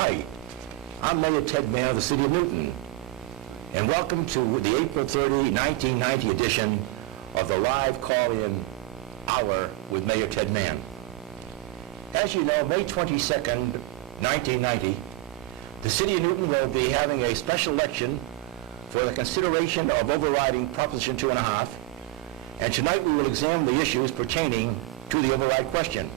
Hi, I'm Mayor Ted Mann of the City of Newton, and welcome to the April 30, 1990 edition of the live call-in hour with Mayor Ted Mann. As you know, May 22nd, 1990, the City of Newton will be having a special election for the consideration of overriding Proposition 2.5, and tonight we will examine the issues pertaining to the override question.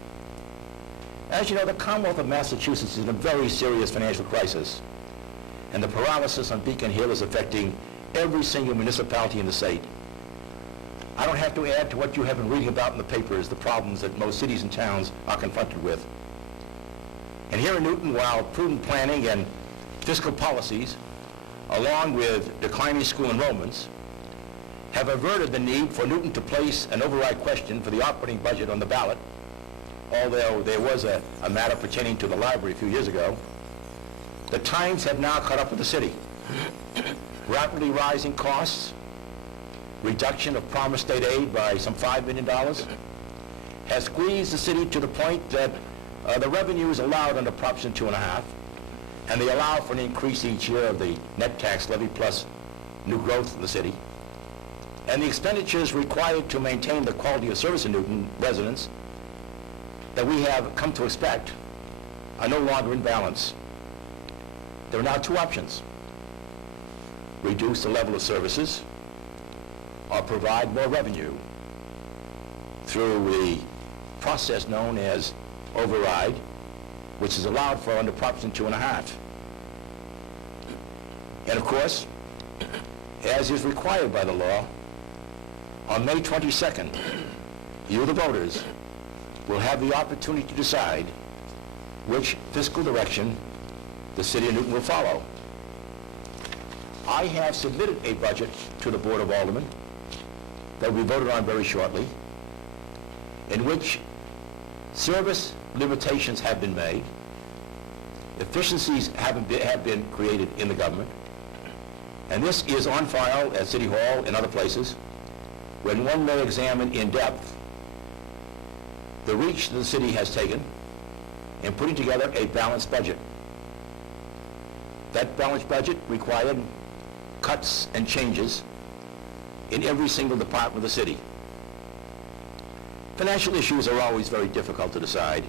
As you know, the Commonwealth of Massachusetts is in a very serious financial crisis, and the paralysis on Beacon Hill is affecting every single municipality in the state. I don't have to add to what you have been reading about in the papers, the problems that most cities and towns are confronted with. And here in Newton, while prudent planning and fiscal policies, along with declining school enrollments, have averted the need for Newton to place an override question for the operating budget on the ballot, although there was a matter pertaining to the library a few years ago, the times have now caught up with the city. Rapidly rising costs, reduction of promised state aid by some $5 million, has squeezed the city to the point that the revenue is allowed under Proposition 2.5, and they allow for an increase each year of the net tax levy plus new growth in the city. And the expenditures required to maintain the quality of service in Newton residents that we have come to expect are no longer in balance. There are now two options: reduce the level of services or provide more revenue through the process known as override, which is allowed for under Proposition 2.5. And of course, as is required by the law, on May 22nd, you, the voters, will have the opportunity to decide which fiscal direction the City of Newton will follow. I have submitted a budget to the Board of Aldermen that will be voted on very shortly, in which service limitations have been made, efficiencies have been created in the government, and this is on file at City Hall and other places, when one may examine in depth the reach that the city has taken in putting together a balanced budget. That balanced budget required cuts and changes in every single department of the city. Financial issues are always very difficult to decide.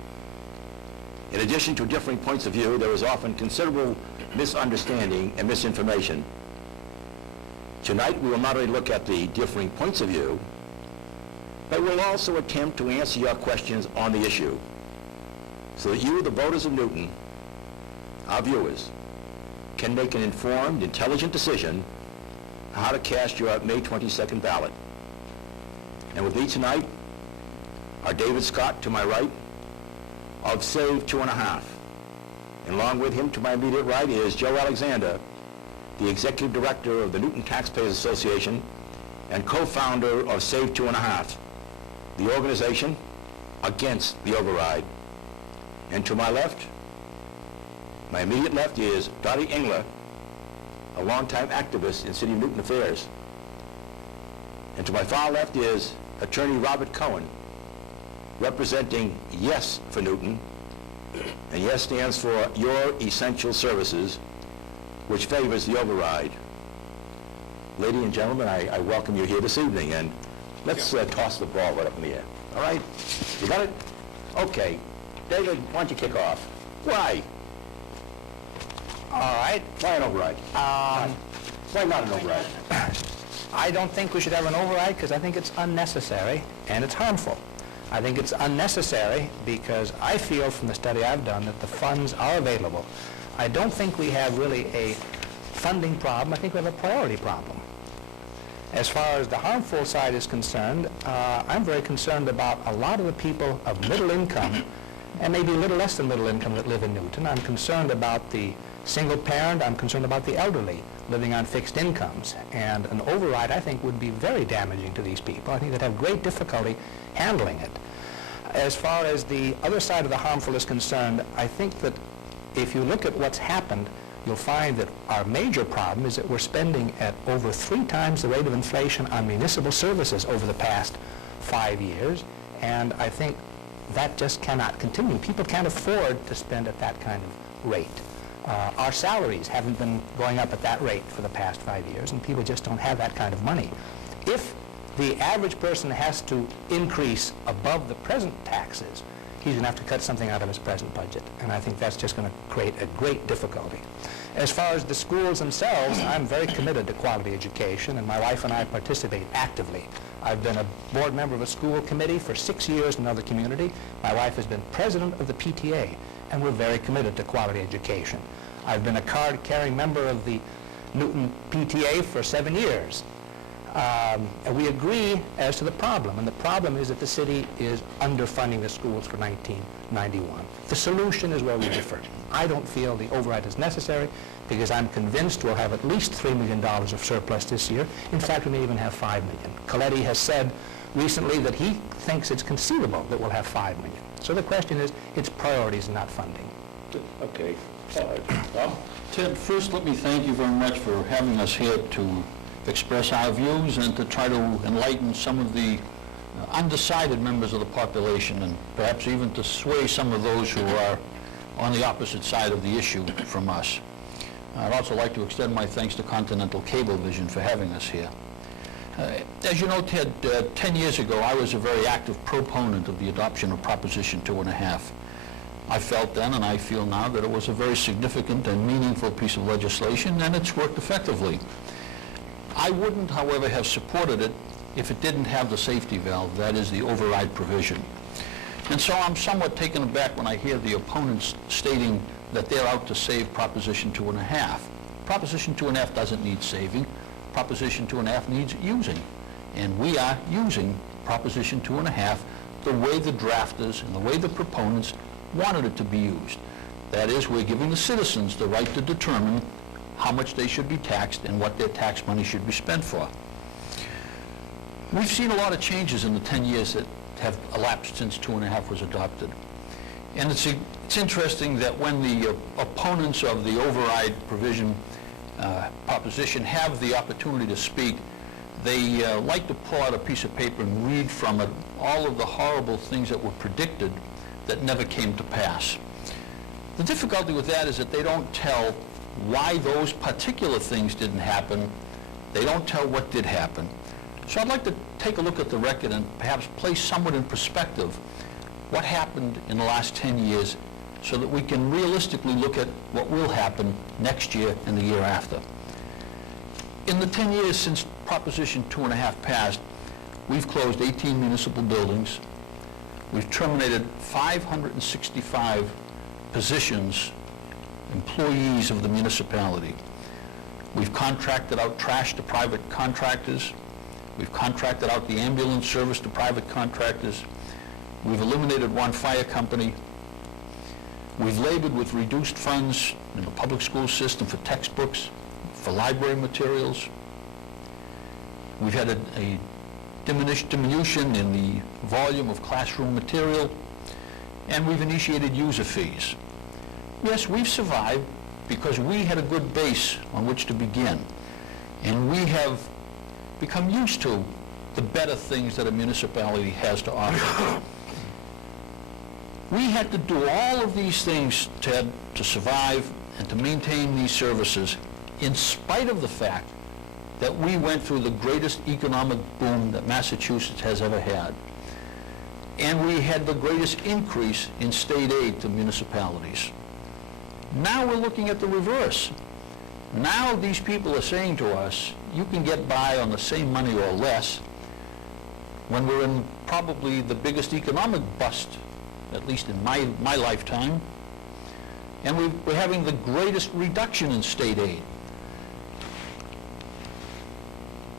In addition to differing points of view, there is often considerable misunderstanding and misinformation. Tonight, we will not only look at the differing points of view, but we'll also attempt to answer your questions on the issue so that you, the voters of Newton, our viewers, can make an informed, intelligent decision how to cast your May 22nd ballot. And with me tonight are David Scott to my right of Save 2.5. And along with him to my immediate right is Joe Alexander, the Executive Director of the Newton Taxpayers Association and co-founder of Save 2.5, the organization against the override. And to my left, my immediate left, is Dottie Engler, a longtime activist in City of Newton affairs. And to my far left is Attorney Robert Cohen, representing Y.E.S for Newton, and Y.E.S stands for Your Essential Services, which favors the override. Ladies and gentlemen, I welcome you here this evening, and let's toss the ball right up in the air. All right? You got it? Okay. David, why don't you kick off? Why? All right. Why an override? Why not an override? I don't think we should have an override because I think it's unnecessary and it's harmful. I think it's unnecessary because I feel from the study I've done that the funds are available. I don't think we have really a funding problem. I think we have a priority problem. As far as the harmful side is concerned, I'm very concerned about a lot of the people of middle income and maybe a little less than middle income that live in Newton. I'm concerned about the single parent. I'm concerned about the elderly living on fixed incomes. And an override, I think, would be very damaging to these people. I think they'd have great difficulty handling it. As far as the other side of the harmful is concerned, I think that if you look at what's happened, you'll find that our major problem is that we're spending at over 3 times the rate of inflation on municipal services over the past 5 years, and I think that just cannot continue. People can't afford to spend at that kind of rate. Our salaries haven't been going up at that rate for the past 5 years, and people just don't have that kind of money. If the average person has to increase above the present taxes, he's going to have to cut something out of his present budget, and I think that's just going to create a great difficulty. As far as the schools themselves, I'm very committed to quality education, and my wife and I participate actively. I've been a board member of a school committee for 6 years in another community. My wife has been president of the PTA, and we're very committed to quality education. I've been a card-carrying member of the Newton PTA for 7 years. And we agree as to the problem, and the problem is that the city is underfunding the schools for 1991. The solution is where we differ. I don't feel the override is necessary because I'm convinced we'll have at least $3 million of surplus this year. In fact, we may even have $5 million. Coletti has said recently that he thinks it's conceivable that we'll have $5 million. So the question is, it's priorities, not funding. Okay. Ted, first let me thank you very much for having us here to express our views and to try to enlighten some of the undecided members of the population, and perhaps even to sway some of those who are on the opposite side of the issue from us. I'd also like to extend my thanks to Continental Cablevision for having us here. As you know, Ted, 10 years ago I was a very active proponent of the adoption of Proposition 2.5. I felt then, and I feel now, that it was a very significant and meaningful piece of legislation, and it's worked effectively. I wouldn't, however, have supported it if it didn't have the safety valve, that is, the override provision. And so I'm somewhat taken aback when I hear the opponents stating that they're out to save Proposition 2.5. Proposition 2.5 doesn't need saving. Proposition 2.5 needs using. And we are using Proposition 2.5 the way the drafters and the way the proponents wanted it to be used. That is, we're giving the citizens the right to determine how much they should be taxed and what their tax money should be spent for. We've seen a lot of changes in the 10 years that have elapsed since 2.5 was adopted. And it's interesting that when the opponents of the override provision proposition have the opportunity to speak, they like to pull out a piece of paper and read from it all of the horrible things that were predicted that never came to pass. The difficulty with that is that they don't tell why those particular things didn't happen. They don't tell what did happen. So I'd like to take a look at the record and perhaps place somewhat in perspective what happened in the last 10 years so that we can realistically look at what will happen next year and the year after. In the 10 years since Proposition 2.5 passed, we've closed 18 municipal buildings. We've terminated 565 positions, employees of the municipality. We've contracted out trash to private contractors. We've contracted out the ambulance service to private contractors. We've eliminated one fire company. We've labored with reduced funds in the public school system for textbooks, for library materials. We've had a diminution in the volume of classroom material, and we've initiated user fees. Yes, we've survived because we had a good base on which to begin, and we have become used to the better things that a municipality has to offer. We had to do all of these things, Ted, to survive and to maintain these services in spite of the fact that we went through the greatest economic boom that Massachusetts has ever had. And we had the greatest increase in state aid to municipalities. Now we're looking at the reverse. Now these people are saying to us, you can get by on the same money or less, when we're in probably the biggest economic bust, at least in my lifetime, and we're having the greatest reduction in state aid.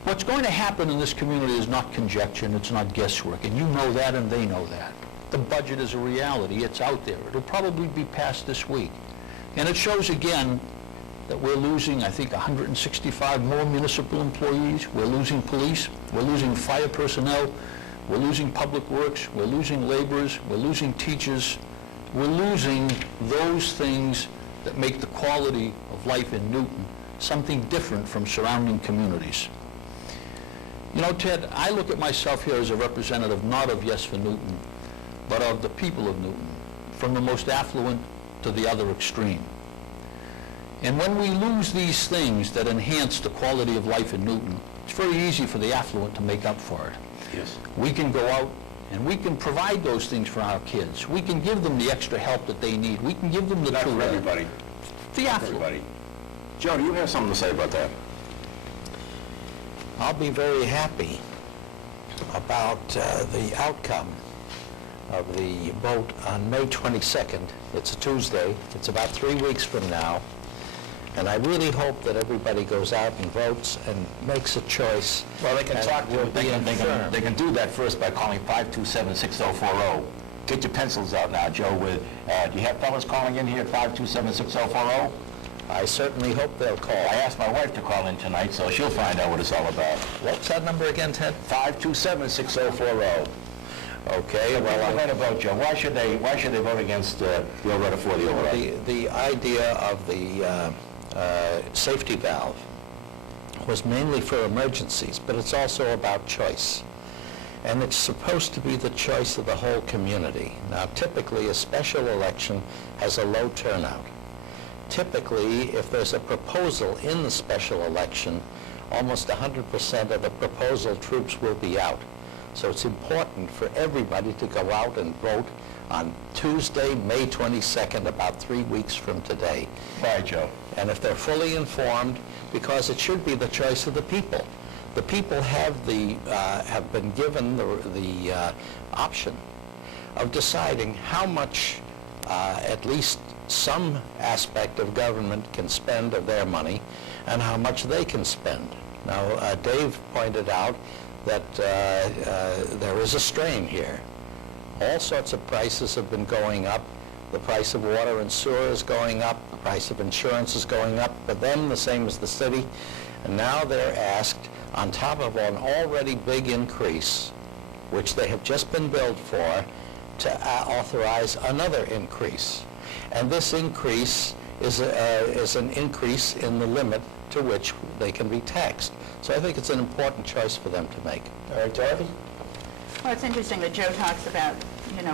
What's going to happen in this community is not conjecture, and it's not guesswork, and you know that and they know that. The budget is a reality. It's out there. It'll probably be passed this week. And it shows again that we're losing, I think, 165 more municipal employees. We're losing police. We're losing fire personnel. We're losing public works. We're losing laborers. We're losing teachers. We're losing those things that make the quality of life in Newton something different from surrounding communities. You know, Ted, I look at myself here as a representative not of Yes for Newton, but of the people of Newton, from the most affluent to the other extreme. And when we lose these things that enhance the quality of life in Newton, it's very easy for the affluent to make up for it. Yes. We can go out and we can provide those things for our kids. We can give them the extra help that they need. We can give them the Not tools. for everybody. The affluent. Everybody. Joe, do you have something to say about that? I'll be very happy about the outcome of the vote on May 22nd. It's a Tuesday. It's about 3 weeks from now. And I really hope that everybody goes out and votes and makes a choice. Well, they can that talk to, will they be can informed. do that first by calling 527-6040. Get your pencils out now, Joe. Do you have fellas calling in here at 527-6040? I certainly hope they'll call. I asked my wife to call in tonight, so she'll find out what it's all about. What's that number again, Ted? 527-6040. Okay, Well, I'm well, going to vote, Joe. Why should they vote against the override for the override? the idea of the safety valve was mainly for emergencies, but it's also about choice. And it's supposed to be the choice of the whole community. Now, typically, a special election has a low turnout. Typically, if there's a proposal in the special election, almost 100% of the proposal troops will be out. So it's important for everybody to go out and vote on Tuesday, May 22nd, about 3 weeks from today. Why, Joe? And if they're fully informed, because it should be the choice of the people. The people have been given the option of deciding how much at least some aspect of government can spend of their money and how much they can spend. Now, Dave pointed out that there is a strain here. All sorts of prices have been going up. The price of water and sewer is going up. The price of insurance is going up for them, the same as the city. And now they're asked, on top of an already big increase, which they have just been billed for, to authorize another increase. And this increase is an increase in the limit to which they can be taxed. So I think it's an important choice for them to make. All right, Dorothy? Well, it's interesting that Joe talks about,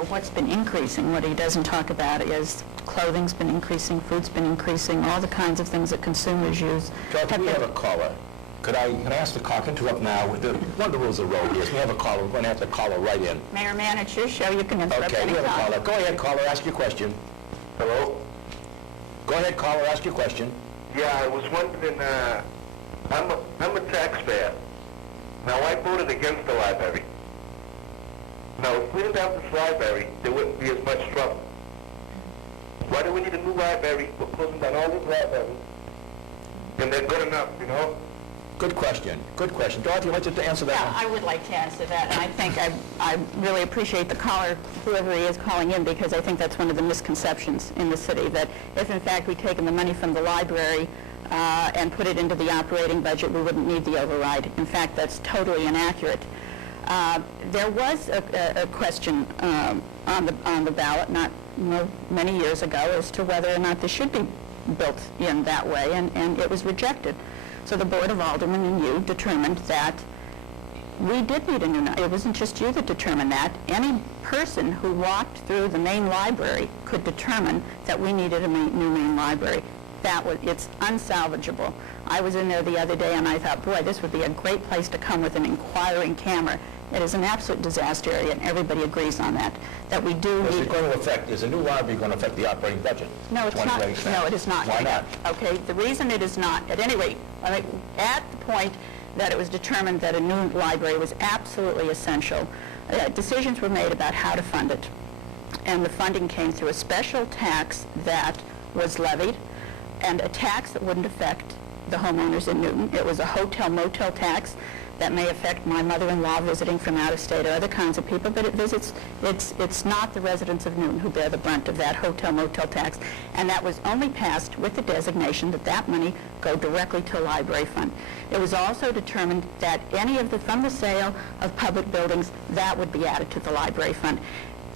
what's been increasing. What he doesn't talk about is clothing's been increasing, food's been increasing, all the kinds of things that consumers use. Dorothy, we have a caller. Can I ask the caller, interrupt now? One of the rules of the road is we have a caller. We're going to have the caller right in. Mayor Mann, it's your show. You can interrupt Okay, we have a anytime. caller. Go ahead, caller, ask your question. Hello? Go ahead, caller, ask your question. Yeah, I was wondering, I'm a taxpayer. Now, I voted against the library. Now, if we didn't have this library, there wouldn't be as much trouble. Why do we need a new library? We're closing down all these libraries. And they're good enough, Good question. Good question. Dorothy, would you like to answer that Yeah, one? I would like to answer that, and I think I really appreciate the caller, whoever he is calling in, because I think that's one of the misconceptions in the city, that if in fact we'd taken the money from the library and put it into the operating budget, we wouldn't need the override. In fact, that's totally inaccurate. There was a question on the ballot many years ago as to whether or not this should be built in that way, and it was rejected. So the Board of Aldermen and you determined that we did need a new, it wasn't just you that determined that. Any person who walked through the main library could determine that we needed a new main library. It's unsalvageable. I was in there the other day and I thought, boy, this would be a great place to come with an inquiring camera. It is an absolute disaster area, and everybody agrees on that we do Is need... it going to affect, is the new library going to affect the operating budget? No, it's not. 20%? No, it is not. Why not? Okay, the reason it is not, at any rate, at the point that it was determined that a new library was absolutely essential, decisions were made about how to fund it. And the funding came through a special tax that was levied, and a tax that wouldn't affect the homeowners in Newton. It was a hotel-motel tax that may affect my mother-in-law visiting from out of state or other kinds of people, but it's not the residents of Newton who bear the brunt of that hotel-motel tax, and that was only passed with the designation that money go directly to a library fund. It was also determined that any of from the sale of public buildings, that would be added to the library fund.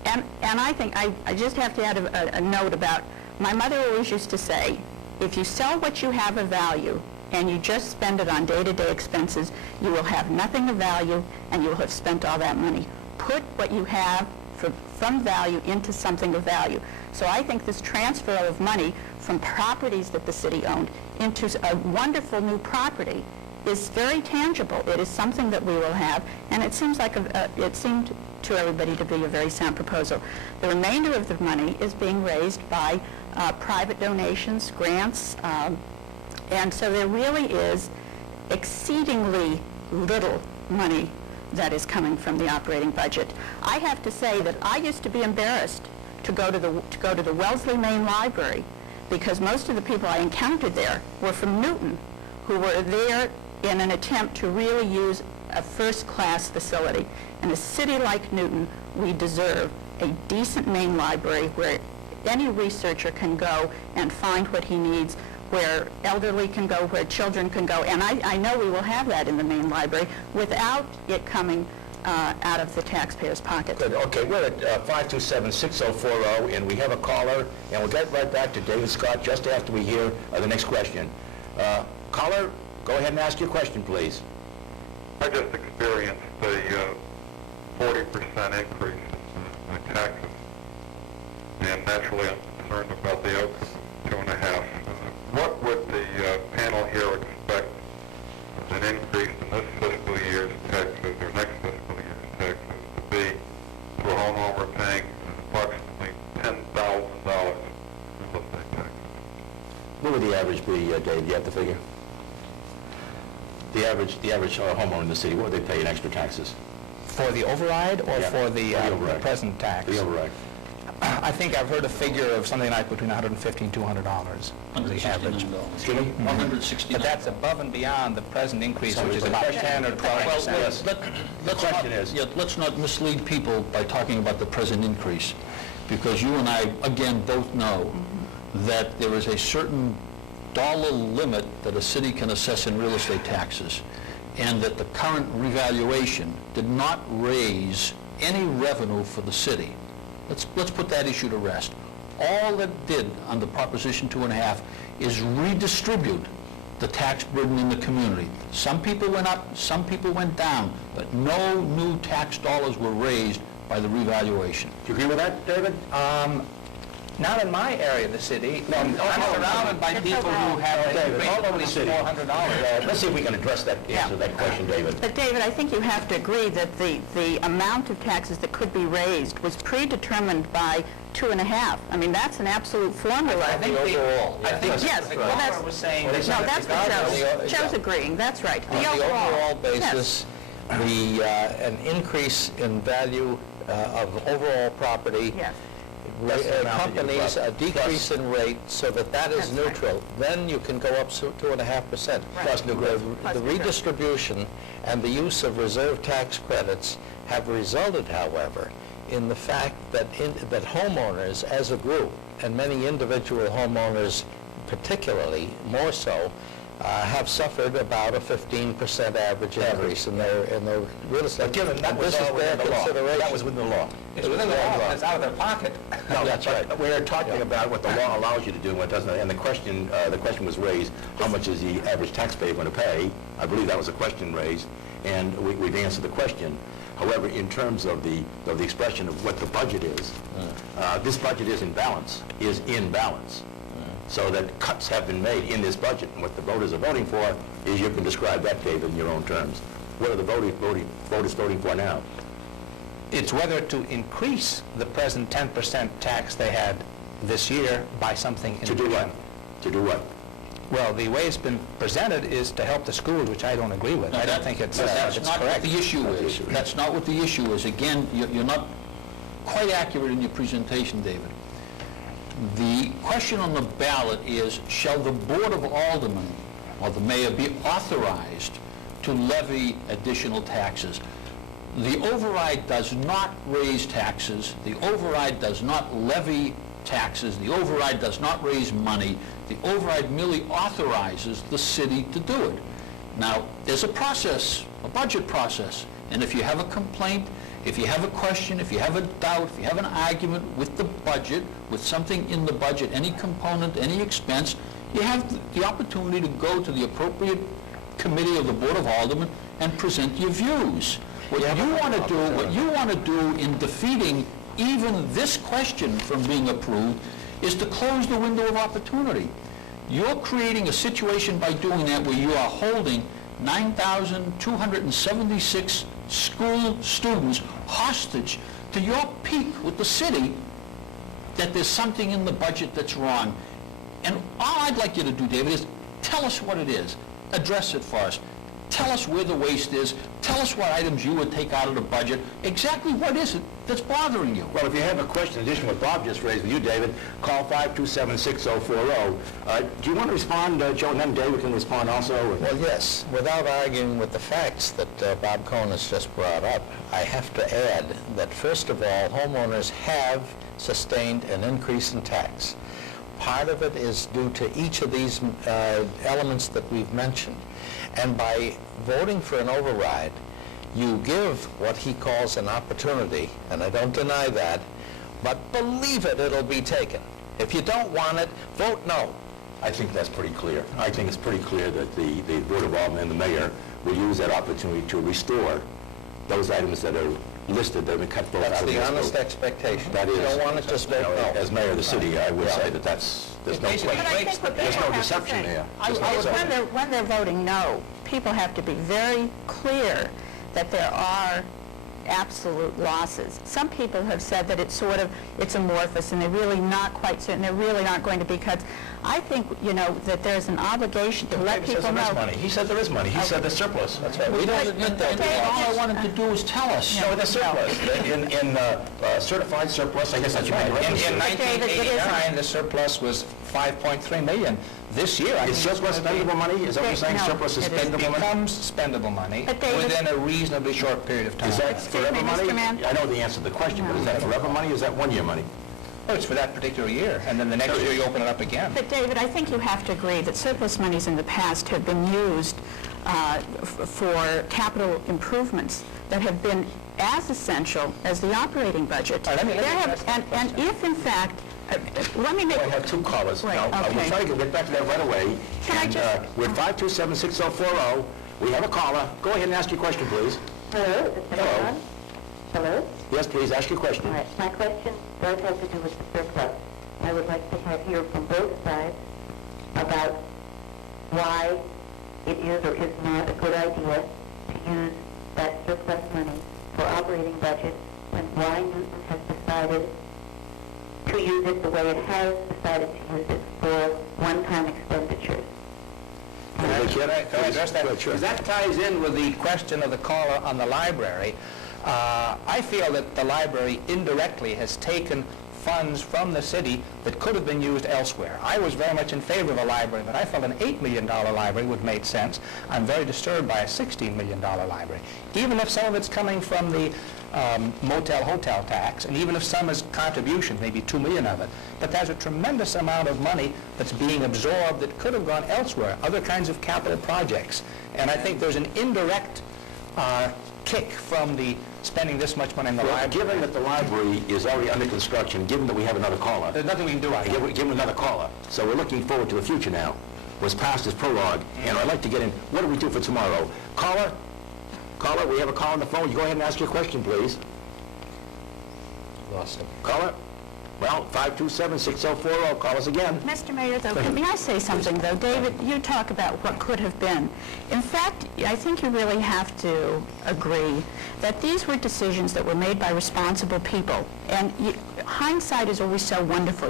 And I think I just have to add a note about, my mother always used to say, if you sell what you have of value and you just spend it on day-to-day expenses, you will have nothing of value and you will have spent all that money. Put what you have from value into something of value. So I think this transfer of money from properties that the city owned into a wonderful new property is very tangible. It is something that we will have, and it seems like it seemed to everybody to be a very sound proposal. The remainder of the money is being raised by private donations, grants, and so there really is exceedingly little money that is coming from the operating budget. I have to say that I used to be embarrassed to go to the Wellesley Main Library, because most of the people I encountered there were from Newton, who were there in an attempt to really use a first-class facility. In a city like Newton, we deserve a decent main library where any researcher can go and find what he needs, where elderly can go, where children can go. And I know we will have that in the main library without it coming out of the taxpayers' pocket. Good. Okay, we're at 527-6040, and we have a caller, and we'll get right back to David Scott just after we hear the next question. Caller, go ahead and ask your question, please. I just experienced a 40% increase in taxes, and naturally I'm concerned about the outcome, 2.5. What would the panel here expect an increase in this fiscal year's taxes or next fiscal year's taxes to be for a homeowner paying approximately $10,000 in real estate taxes? What would the average be, Dave? You have the figure? The average homeowner in the city, what would they pay in extra taxes? For the override or Yeah, for the override. present tax? The override. I think I've heard a figure of something like between $150 and $200 is the average. Excuse me? $169. But that's above and beyond the present increase, which is about 10 or 12%. Well, let's not mislead people by talking about the present increase, because you and I, again, both know that there is a certain dollar limit that a city can assess in real estate taxes, and that the current revaluation did not raise any revenue for the city. Let's put that issue to rest. All it did under Proposition 2.5 is redistribute the tax burden in the community. Some people went up, some people went down, but no new tax dollars were raised by the revaluation. Do you agree with that, David? Not in my area of the city. I'm surrounded by people who have David, a all over the increase city. of $400. Let's see if we can address that, answer that question, David. But David, I think you have to agree that the amount of taxes that could be raised was predetermined by 2.5. I mean, that's an absolute formula. I think Yes, the well, caller that's- was saying No, that that's what Joe's agreeing, that's right. On the overall yes. basis, an increase in value of overall property Yes. accompanies a decrease in rate so that is That's right. neutral. Then you can go up to 2.5%. Plus new growth. Plus The new growth. redistribution and the use of reserve tax credits have resulted, however, in the fact that that homeowners as a group, and many individual homeowners particularly more so, have suffered about a 15% average increase in their real estate. But given that And was this is all their within the law. consideration. That was within the law. It's within the law, but it's out of their pocket. No, That's right. but we're talking about what the law allows you to do and what doesn't. And the question was raised, how much is the average taxpayer going to pay? I believe that was a question raised, and we've answered the question. However, in terms of the expression of what the budget is, this budget is in balance, So that cuts have been made in this budget, and what the voters are voting for is, you can describe that, David, in your own terms. What are the voters voting for now? It's whether to increase the present 10% tax they had this year by something in To do what? To do what? Well, the way it's been presented is to help the schools, which I don't agree with. I don't think it's That's not what correct. the issue is. That's not what the issue is. Again, you're not quite accurate in your presentation, David. The question on the ballot is, shall the Board of Aldermen or the mayor be authorized to levy additional taxes? The override does not raise taxes. The override does not levy taxes. The override does not raise money. The override merely authorizes the city to do it. Now, there's a process, a budget process, and if you have a complaint, if you have a question, if you have a doubt, if you have an argument with the budget, with something in the budget, any component, any expense, you have the opportunity to go to the appropriate committee of the Board of Aldermen and present your views. What you want to do in defeating even this question from being approved is to close the window of opportunity. You're creating a situation by doing that where you are holding 9,276 school students hostage to your peak with the city that there's something in the budget that's wrong. And all I'd like you to do, David, is tell us what it is. Address it for us. Tell us where the waste is. Tell us what items you would take out of the budget. Exactly what is it that's bothering you? Well, if you have a question in addition to what Bob just raised with you, David, call 527-6040. Do you want to respond, Joe, and then David can respond also? Well, yes. Without arguing with the facts that Bob Cohn has just brought up, I have to add that, first of all, homeowners have sustained an increase in tax. Part of it is due to each of these elements that we've mentioned. And by voting for an override, you give what he calls an opportunity, and I don't deny that, but believe it, it'll be taken. If you don't want it, vote no. I think that's pretty clear. I think it's pretty clear that the Board of Aldermen and the mayor will use that opportunity to restore those items that are listed, that have been cut both out That's of the this honest vote. expectation. That is. If you don't want it, just vote no. As mayor of the city, I would say that there's no Basically, question. But I think what There's people no have to deception say there. is when they're voting no, people have to be very clear that there are absolute losses. Some people have said that it's amorphous and they're really not quite certain, there really aren't going to be cuts. I think, that there's an obligation to let people know. He said there is money. He said there's surplus. That's right. We don't admit that. All I wanted to do is tell us. No, there's surplus. In certified surplus, I guess that's right. In 1989, the surplus was $5.3 million. This year, Is surplus spendable money? Is that what you're saying? No, Surplus is it isn't. spendable money? becomes spendable money But David- within a reasonably short period of time. Is that Excuse forever me, money? Mr. Mann? I know the answer to the question, but is that forever money or is that one-year money? Oh, it's for that particular year, and then the next year you open it up again. But David, I think you have to agree that surplus monies in the past have been used for capital improvements that have been as essential as the operating budget. All right, let me There have- ask that and if in fact, let me make... I have two callers. Right, Now, okay. we'll try to get back to that right away. Can I And, just- with 527-6040, we have a caller. Go ahead and ask your question, please. Hello, is this Hello. on? Hello? Yes, please, ask your question. All right, my question does have to do with the surplus. I would like to hear from both sides about why it is or is not a good idea to use that surplus money for operating budget when Y. Newton has decided to use it the way it has decided to use it for one-time expenditures. Can I address that? Go ahead, sure. Because that ties in with the question of the caller on the library. I feel that the library indirectly has taken funds from the city that could have been used elsewhere. I was very much in favor of a library, but I felt an $8 million library would make sense. I'm very disturbed by a $16 million library. Even if some of it's coming from the motel-hotel tax, and even if some is contribution, maybe $2 million of it, but there's a tremendous amount of money that's being absorbed that could have gone elsewhere, other kinds of capital projects. And I think there's an indirect kick from the spending this much money in the Well, library. given that the library is already under construction, given that we have another caller, There's nothing we can do on it. give him another caller. So we're looking forward to the future now. Was past as prologue, and I'd like to get in, what do we do for tomorrow? Caller, we have a call on the phone. You go ahead and ask your question, please. Lost him. Caller? Well, 527-6040, call us again. Mr. Mayor, though, may I say something, though? David, you talk about what could have been. In fact, I think you really have to agree that these were decisions that were made by responsible people. And hindsight is always so wonderful.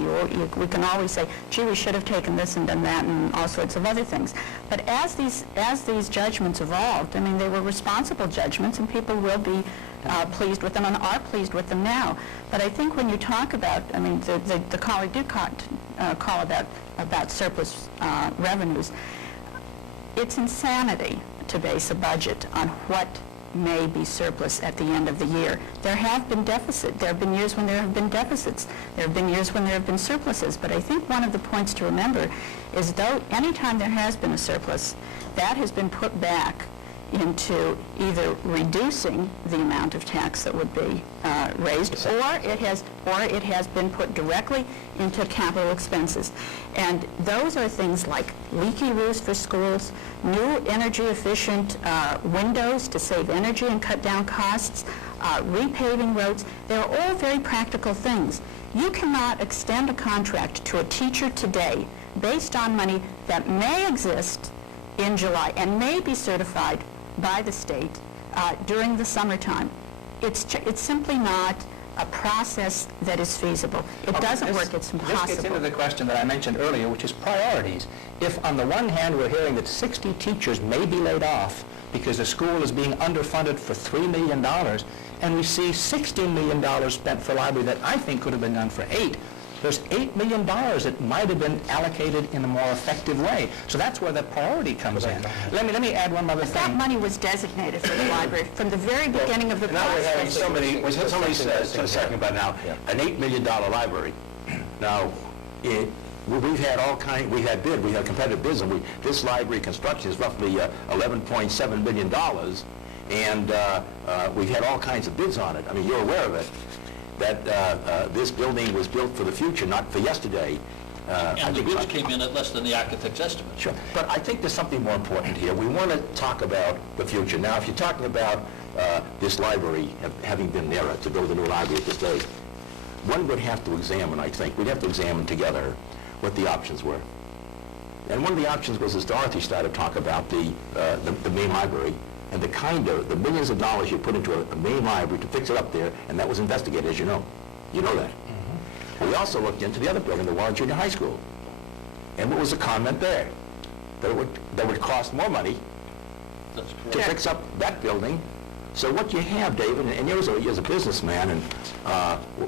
We can always say, gee, we should have taken this and done that and all sorts of other things. But as these judgments evolved, I mean, they were responsible judgments, and people will be pleased with them and are pleased with them now. But I think when you talk about, I mean, the caller did call about surplus revenues. It's insanity to base a budget on what may be surplus at the end of the year. There have been deficits. There have been years when there have been deficits. There have been years when there have been surpluses. But I think one of the points to remember is though any time there has been a surplus, that has been put back into either reducing the amount of tax that would be raised, or it has been put directly into capital expenses. And those are things like leaky roofs for schools, new energy efficient windows to save energy and cut down costs, repaving roads. They're all very practical things. You cannot extend a contract to a teacher today based on money that may exist in July and may be certified by the state during the summertime. It's simply not a process that is feasible. It doesn't work, it's impossible. This gets into the question that I mentioned earlier, which is priorities. If on the one hand we're hearing that 60 teachers may be laid off because the school is being underfunded for $3 million, and we see $16 million spent for library that I think could have been done for $8, there's $8 million that might have been allocated in a more effective way. So that's where the priority comes in. Let me add one other But thing. that money was designated for the library from the very beginning of the Now we're having process. somebody says, talking about now, an $8 million library. Now, we've had all kind, we had competitive bids, and this library construction is roughly $11.7 million, and we've had all kinds of bids on it. I mean, you're aware of it, that this building was built for the future, not for yesterday. And the bids came in at less than the architect's estimate. Sure, but I think there's something more important here. We want to talk about the future. Now, if you're talking about this library having been there to build a new library at this day, one would have to examine, I think, we'd have to examine together what the options were. And one of the options was, as Dorothy started to talk about, the main library, and the millions of dollars you put into a main library to fix it up there, and that was investigated, as you know. You know that. We also looked into the other building, the Warren Junior High School. And what was the comment there? That it would cost more money to fix up that building. So what you have, David, and you're as a businessman, and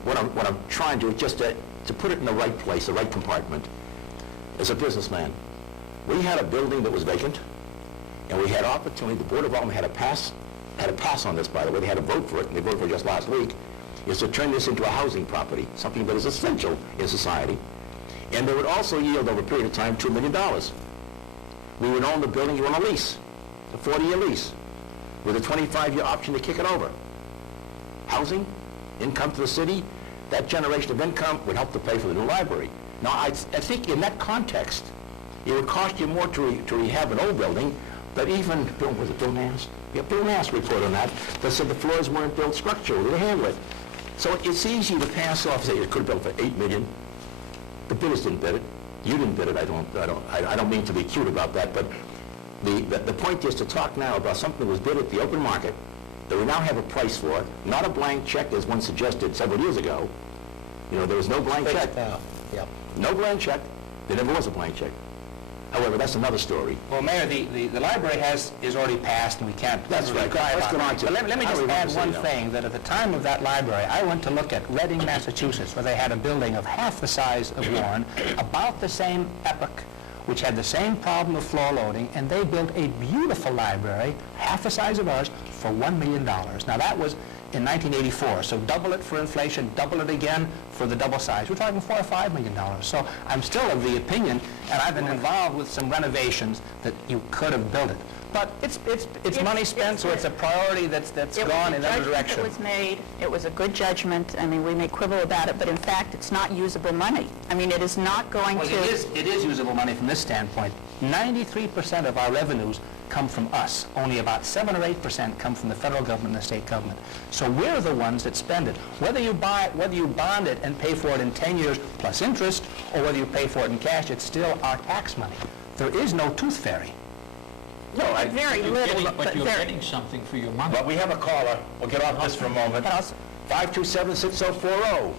what I'm trying to just to put it in the right place, the right compartment, as a businessman, we had a building that was vacant, and we had opportunity. The Board of Aldermen had a pass on this, by the way. They had a vote for it, and they voted for it just last week, is to turn this into a housing property, something that is essential in society. And they would also yield over a period of time $2 million. We would own the building on a lease, a 40-year lease, with a 25-year option to kick it over. Housing, income to the city, that generation of income would help to pay for the new library. Now, I think in that context, it would cost you more to rehab an old building, but even, was it Bill Nance? Yeah, Bill Nance report on that said the floors weren't built structurally to handle it. So it's easy to pass off, say it could have built for $8 million. The bidders didn't bid it. You didn't bid it. I don't mean to be cute about that, but the point is to talk now about something that was bid at the open market, that we now have a price for, not a blank check as one suggested several years ago. You know, there was no blank check. No blank check. There never was a blank check. However, that's another story. Well, Mayor, the library is already passed, and we can't... That's right. Let's go on to... But let me just add one thing, that at the time of that library, I went to look at Reading, Massachusetts, where they had a building of half the size of Warren, about the same epoch, which had the same problem of floor loading, and they built a beautiful library, half the size of ours, for $1 million. Now, that was in 1984, so double it for inflation, double it again for the double size. We're talking $4 or $5 million. So I'm still of the opinion, and I've been involved with some renovations, that you could have built it. But it's money spent, so it's a priority that's gone in another direction. It was made. It was a good judgment. I mean, we may quibble about it, but in fact, it's not usable money. I mean, it is not going to... It is usable money from this standpoint. 93% of our revenues come from us. Only about 7 or 8% come from the federal government and the state government. So we're the ones that spend it. Whether you bond it and pay for it in 10 years plus interest, or whether you pay for it in cash, it's still our tax money. There is no tooth fairy. No, very little, but you're getting something for your money. But we have a caller. We'll get off this for a moment. 527-6040.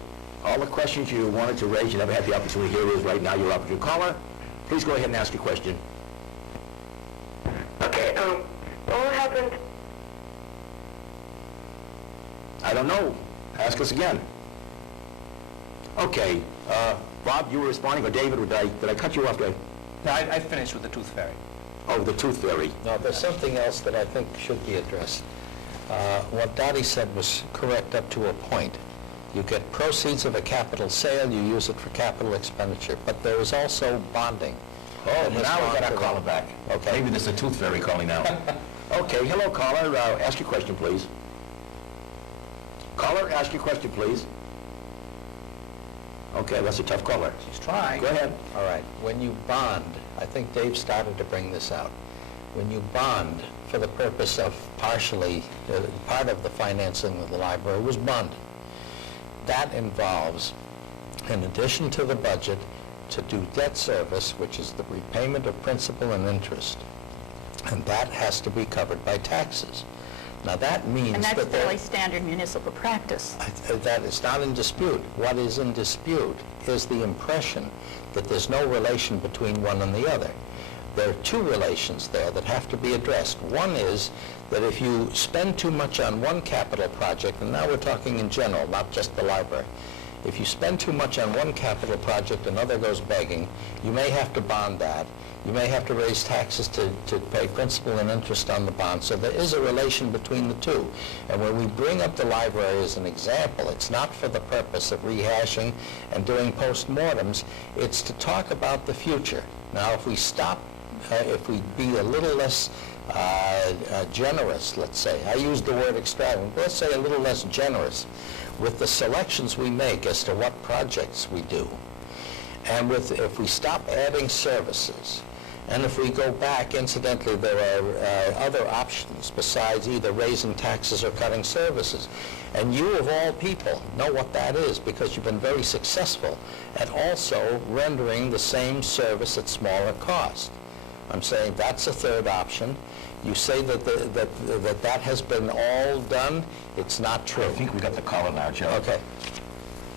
All the questions you wanted to raise, you never had the opportunity. Here it is right now, your opportunity. Caller, please go ahead and ask your question. Okay, what happened? I don't know. Ask us again. Okay, Bob, you were responding, or David, or did I cut you off there? No, I finished with the tooth fairy. Oh, the tooth fairy. No, there's something else that I think should be addressed. What Dottie said was correct up to a point. You get proceeds of a capital sale, you use it for capital expenditure, but there is also bonding. Oh, now we got our caller back. Okay. Maybe there's a tooth fairy calling now. Okay, hello, caller. Ask your question, please. Caller, ask your question, please. Okay, that's a tough caller. She's trying. Go ahead. All right. When you bond, I think Dave started to bring this out. when you bond for the purpose of partially, part of the financing of the library was bonding. That involves, in addition to the budget, to do debt service, which is the repayment of principal and interest. And that has to be covered by taxes. Now that means And that's that fairly standard municipal practice. that is not in dispute. What is in dispute is the impression that there's no relation between one and the other. There are two relations there that have to be addressed. One is that if you spend too much on one capital project, and now we're talking in general, not just the library, if you spend too much on one capital project, another goes begging, you may have to bond that. You may have to raise taxes to pay principal and interest on the bond. So there is a relation between the two. And when we bring up the library as an example, it's not for the purpose of rehashing and doing postmortems. It's to talk about the future. Now, if we stop, if we be a little less generous, let's say, I used the word extravagant, but let's say a little less generous with the selections we make as to what projects we do. And if we stop adding services, and if we go back, incidentally, there are other options besides either raising taxes or cutting services. And you, of all people, know what that is because you've been very successful at also rendering the same service at smaller cost. I'm saying that's a third option. You say that that has been all done. It's not true. I think we got the caller now, Joe. Okay.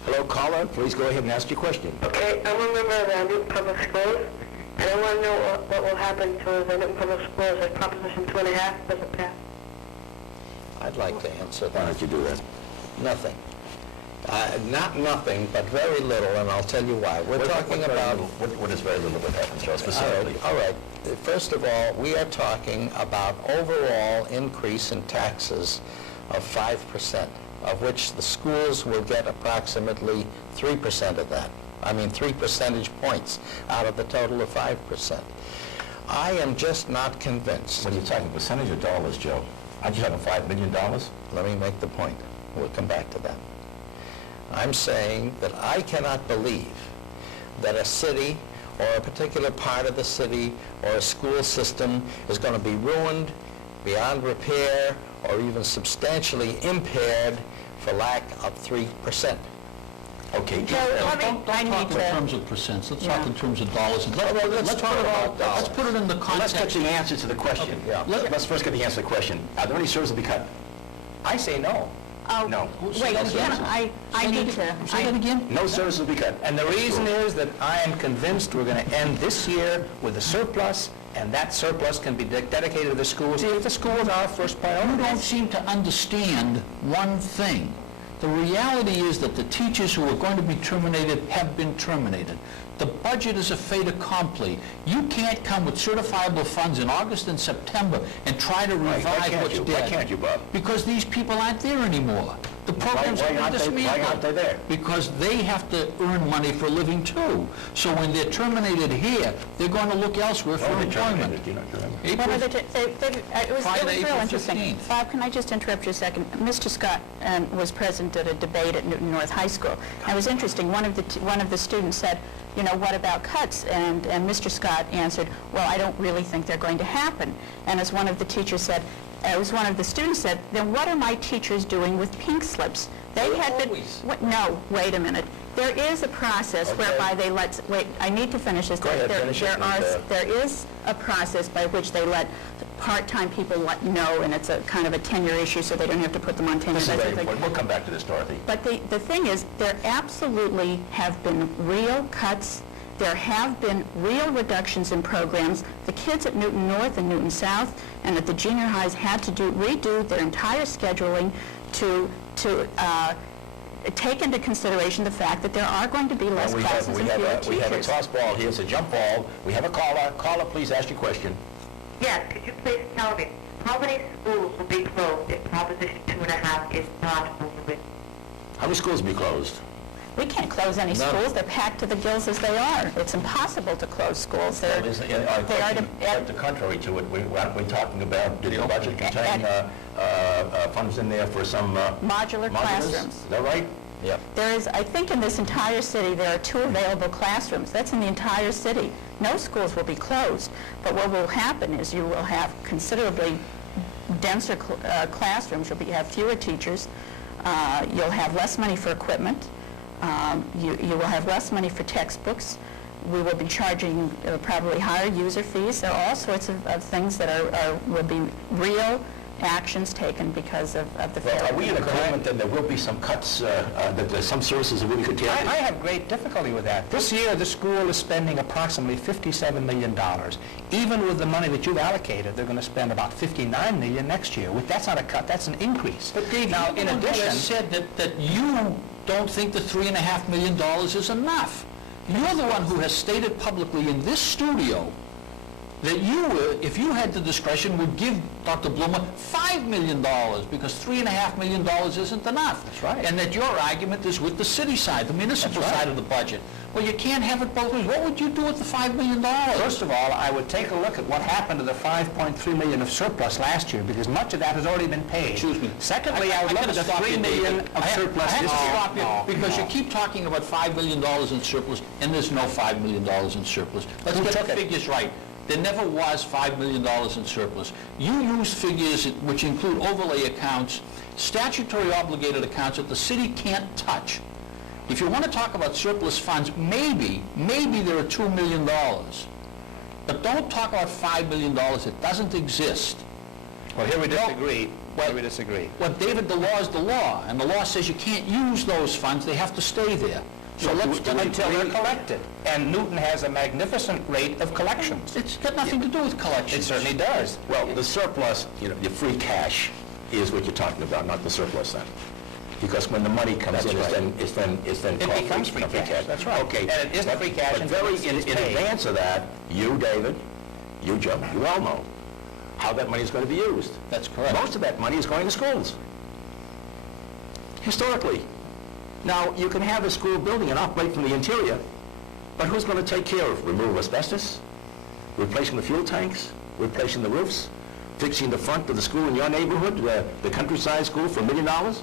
Hello, caller. Please go ahead and ask your question. Okay, I'm a member of the Newton Public Schools, and I want to know what will happen to the Newton Public Schools if Proposition 2.5 doesn't pass. I'd like to answer Why that. don't you do that? Nothing. Not nothing, but very little, and I'll tell you why. We're talking about... What is very little what happens, Joe, specifically? All right. First of all, we are talking about overall increase in taxes of 5%, of which the schools will get approximately 3% of that. I mean, 3 percentage points out of the total of 5%. I am just not convinced. What are you talking, percentage or dollars, Joe? Aren't you talking $5 million? Let me make the point. We'll come back to that. I'm saying that I cannot believe that a city or a particular part of the city or a school system is going to be ruined beyond repair or even substantially impaired for lack of 3%. Okay, Joe, Don't I talk need in to... terms of percents. Let's Yeah. talk in terms of dollars. let's talk about dollars. Let's put it in the Well, let's context. get the answer to the question. Yeah. Let's first get the answer to the question. Are there any services to be cut? I say no. Oh, No. wait, I need to... Say that again? No services will be cut. And the reason is that I am convinced we're going to end this year with a surplus, and that surplus can be dedicated to the schools. If the schools are our first You priority. don't seem to understand one thing. The reality is that the teachers who are going to be terminated have been terminated. The budget is a fait accompli. You can't come with certifiable funds in August and September and try to Why revive can't what's you? dead. Why can't you, Bob? Because these people aren't there anymore. The programs why have been aren't they- dismantled. why aren't they there? Because they have to earn money for a living too. So when they're terminated here, they're going to look elsewhere for Oh, they employment. terminated, you know, remember? What April- are it was Friday, real April interesting. 15th. Bob, can I just interrupt you a second? Mr. Scott was present at a debate at Newton North High School. It was interesting. One of the students said, you know, what about cuts? And Mr. Scott answered, well, I don't really think they're going to happen. And as one of the teachers said, one of the students said, then what are my teachers doing with pink slips? They had been... No, wait a minute. There is a process whereby they let... Wait, I need to finish this. Go ahead, finish it, and, There is a process by which they let part-time people know, and it's a kind of a tenure issue, so they don't have to put them on tenure. This is that very sort of thing. important. We'll come back to this, Dorothy. But the thing is, there absolutely have been real cuts. There have been real reductions in programs. The kids at Newton North and Newton South and at the junior highs had to redo their entire scheduling to take into consideration the fact that there are going to be less classes and fewer teachers. We have a toss ball here. It's a jump ball. We have a caller. Caller, please ask your question. Yes, could you please tell me how many schools will be closed if Proposition 2.5 is not overridden? How many schools will be closed? We can't close any schools. They're packed to the gills as they are. It's impossible to close schools. Well, the contrary to it, aren't we talking about, did the budget contain funds in there for some modular modulars? classrooms. Is that right? Yep. There is, I think in this entire city, there are 2 available classrooms. That's in the entire city. No schools will be closed, but what will happen is you will have considerably denser classrooms. You'll have fewer teachers. You'll have less money for equipment. You will have less money for textbooks. We will be charging probably higher user fees. There are all sorts of things that will be real actions taken because of the Well, failure. are we in agreement that there will be some cuts, that there's some services that will be curtailed? I have great difficulty with that. This year, the school is spending approximately $57 million. Even with the money that you've allocated, they're going to spend about $59 million next year. That's not a cut, that's an increase. But Dave, now, you're in the one who addition, has said that you don't think the $3.5 million is enough. You're the one who has stated publicly in this studio that you, if you had the discretion, would give Dr. Bloomer $5 million because $3.5 million isn't enough. That's right. And that your argument is with the city side, the municipal side of the budget. Well, you can't have it both ways. What would you do with the $5 million? first of all, I would take a look at what happened to the $5.3 million of surplus last year, because much of that has already been paid. Excuse me. Secondly, I would look at the $3 million of surplus I have this to year. stop you because you keep talking about $5 million in surplus, and there's no $5 million in surplus. Let's Who get took the it? figures right. There never was $5 million in surplus. You use figures which include overlay accounts, statutory obligated accounts that the city can't touch. If you want to talk about surplus funds, maybe there are $2 million. But don't talk about $5 million. It doesn't exist. Well, here we No. disagree. Well, Here we disagree. Well, David, the law is the law, and the law says you can't use those funds. They have to stay there. So let's Until they're collected. And Newton has a magnificent rate of collections. It's got nothing to do with collections. It certainly does. Well, the surplus, the free cash is what you're talking about, not the surplus then. Because when the money comes in, it's then It called becomes free cash. That's right. Okay. And it isn't free cash But until very it's in paid. advance of that, you, David, you, Joe, you all know how that money is going to be used. That's correct. Most of that money is going to schools. Historically. Now, you can have a school building and operate from the interior, but who's going to take care of removal of asbestos, replacing the fuel tanks, replacing the roofs, fixing the front of the school in your neighborhood, the countryside school for $1 million?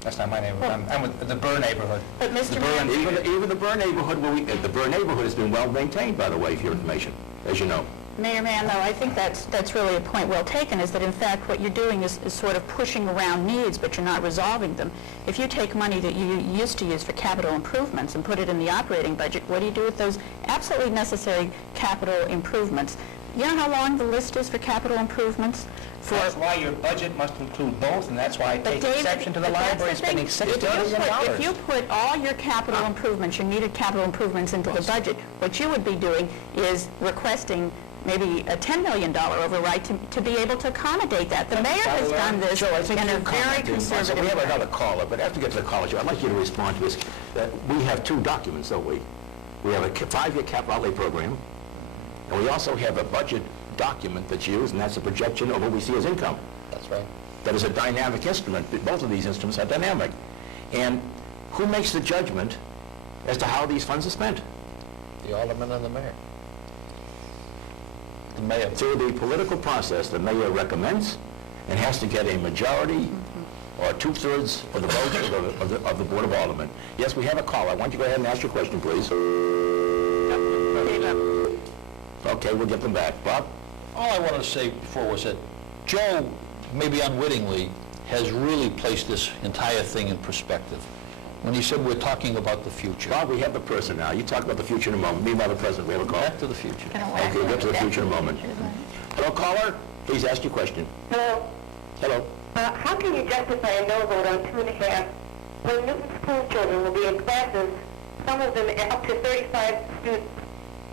That's not my neighborhood. I'm with the Burr neighborhood. But Mr. The Mann, Burr, even the Burr neighborhood, the Burr neighborhood has been well maintained, by the way, for your information, as you know. Mayor Mann, though, I think that's really a point well taken, is that in fact what you're doing is sort of pushing around needs, but you're not resolving them. If you take money that you used to use for capital improvements and put it in the operating budget, what do you do with those absolutely necessary capital improvements? You know how long the list is for capital improvements? That's why your budget must include both, and that's why I But take David, exception to the but that's library the thing. spending $60 million. If you put all your capital improvements, your needed capital improvements into the budget, what you would be doing is requesting maybe a $10 million override to be able to accommodate that. The mayor has done this Joe, I think in a you very commented. conservative We have way. another caller, but after we get to the caller, Joe, I'd like you to respond to this. We have 2 documents, don't we? We have a 5-year capital outlay program, and we also have a budget document that's used, and that's a projection of what we see as income. That's right. That is a dynamic instrument. Both of these instruments are dynamic. And who makes the judgment as to how these funds are spent? The alderman and the mayor. The mayor. Through the political process, the mayor recommends and has to get a majority or 2/3 of the votes of the Board of Aldermen. Yes, we have a caller. Why don't you go ahead and ask your question, please? Okay, we'll get them back. Bob? All I wanted to say before was that Joe, maybe unwittingly, has really placed this entire thing in perspective. When he said we're talking about the future. Bob, we have the person now. You talk about the future in a moment. Meanwhile, the president, we have a call. Back to the future. Okay, we'll get to the future in a moment. Hello, caller. Please ask your question. Hello. Hello. How can you justify a no vote on 2.5 when Newton school children will be in classes, some of them up to 35 students?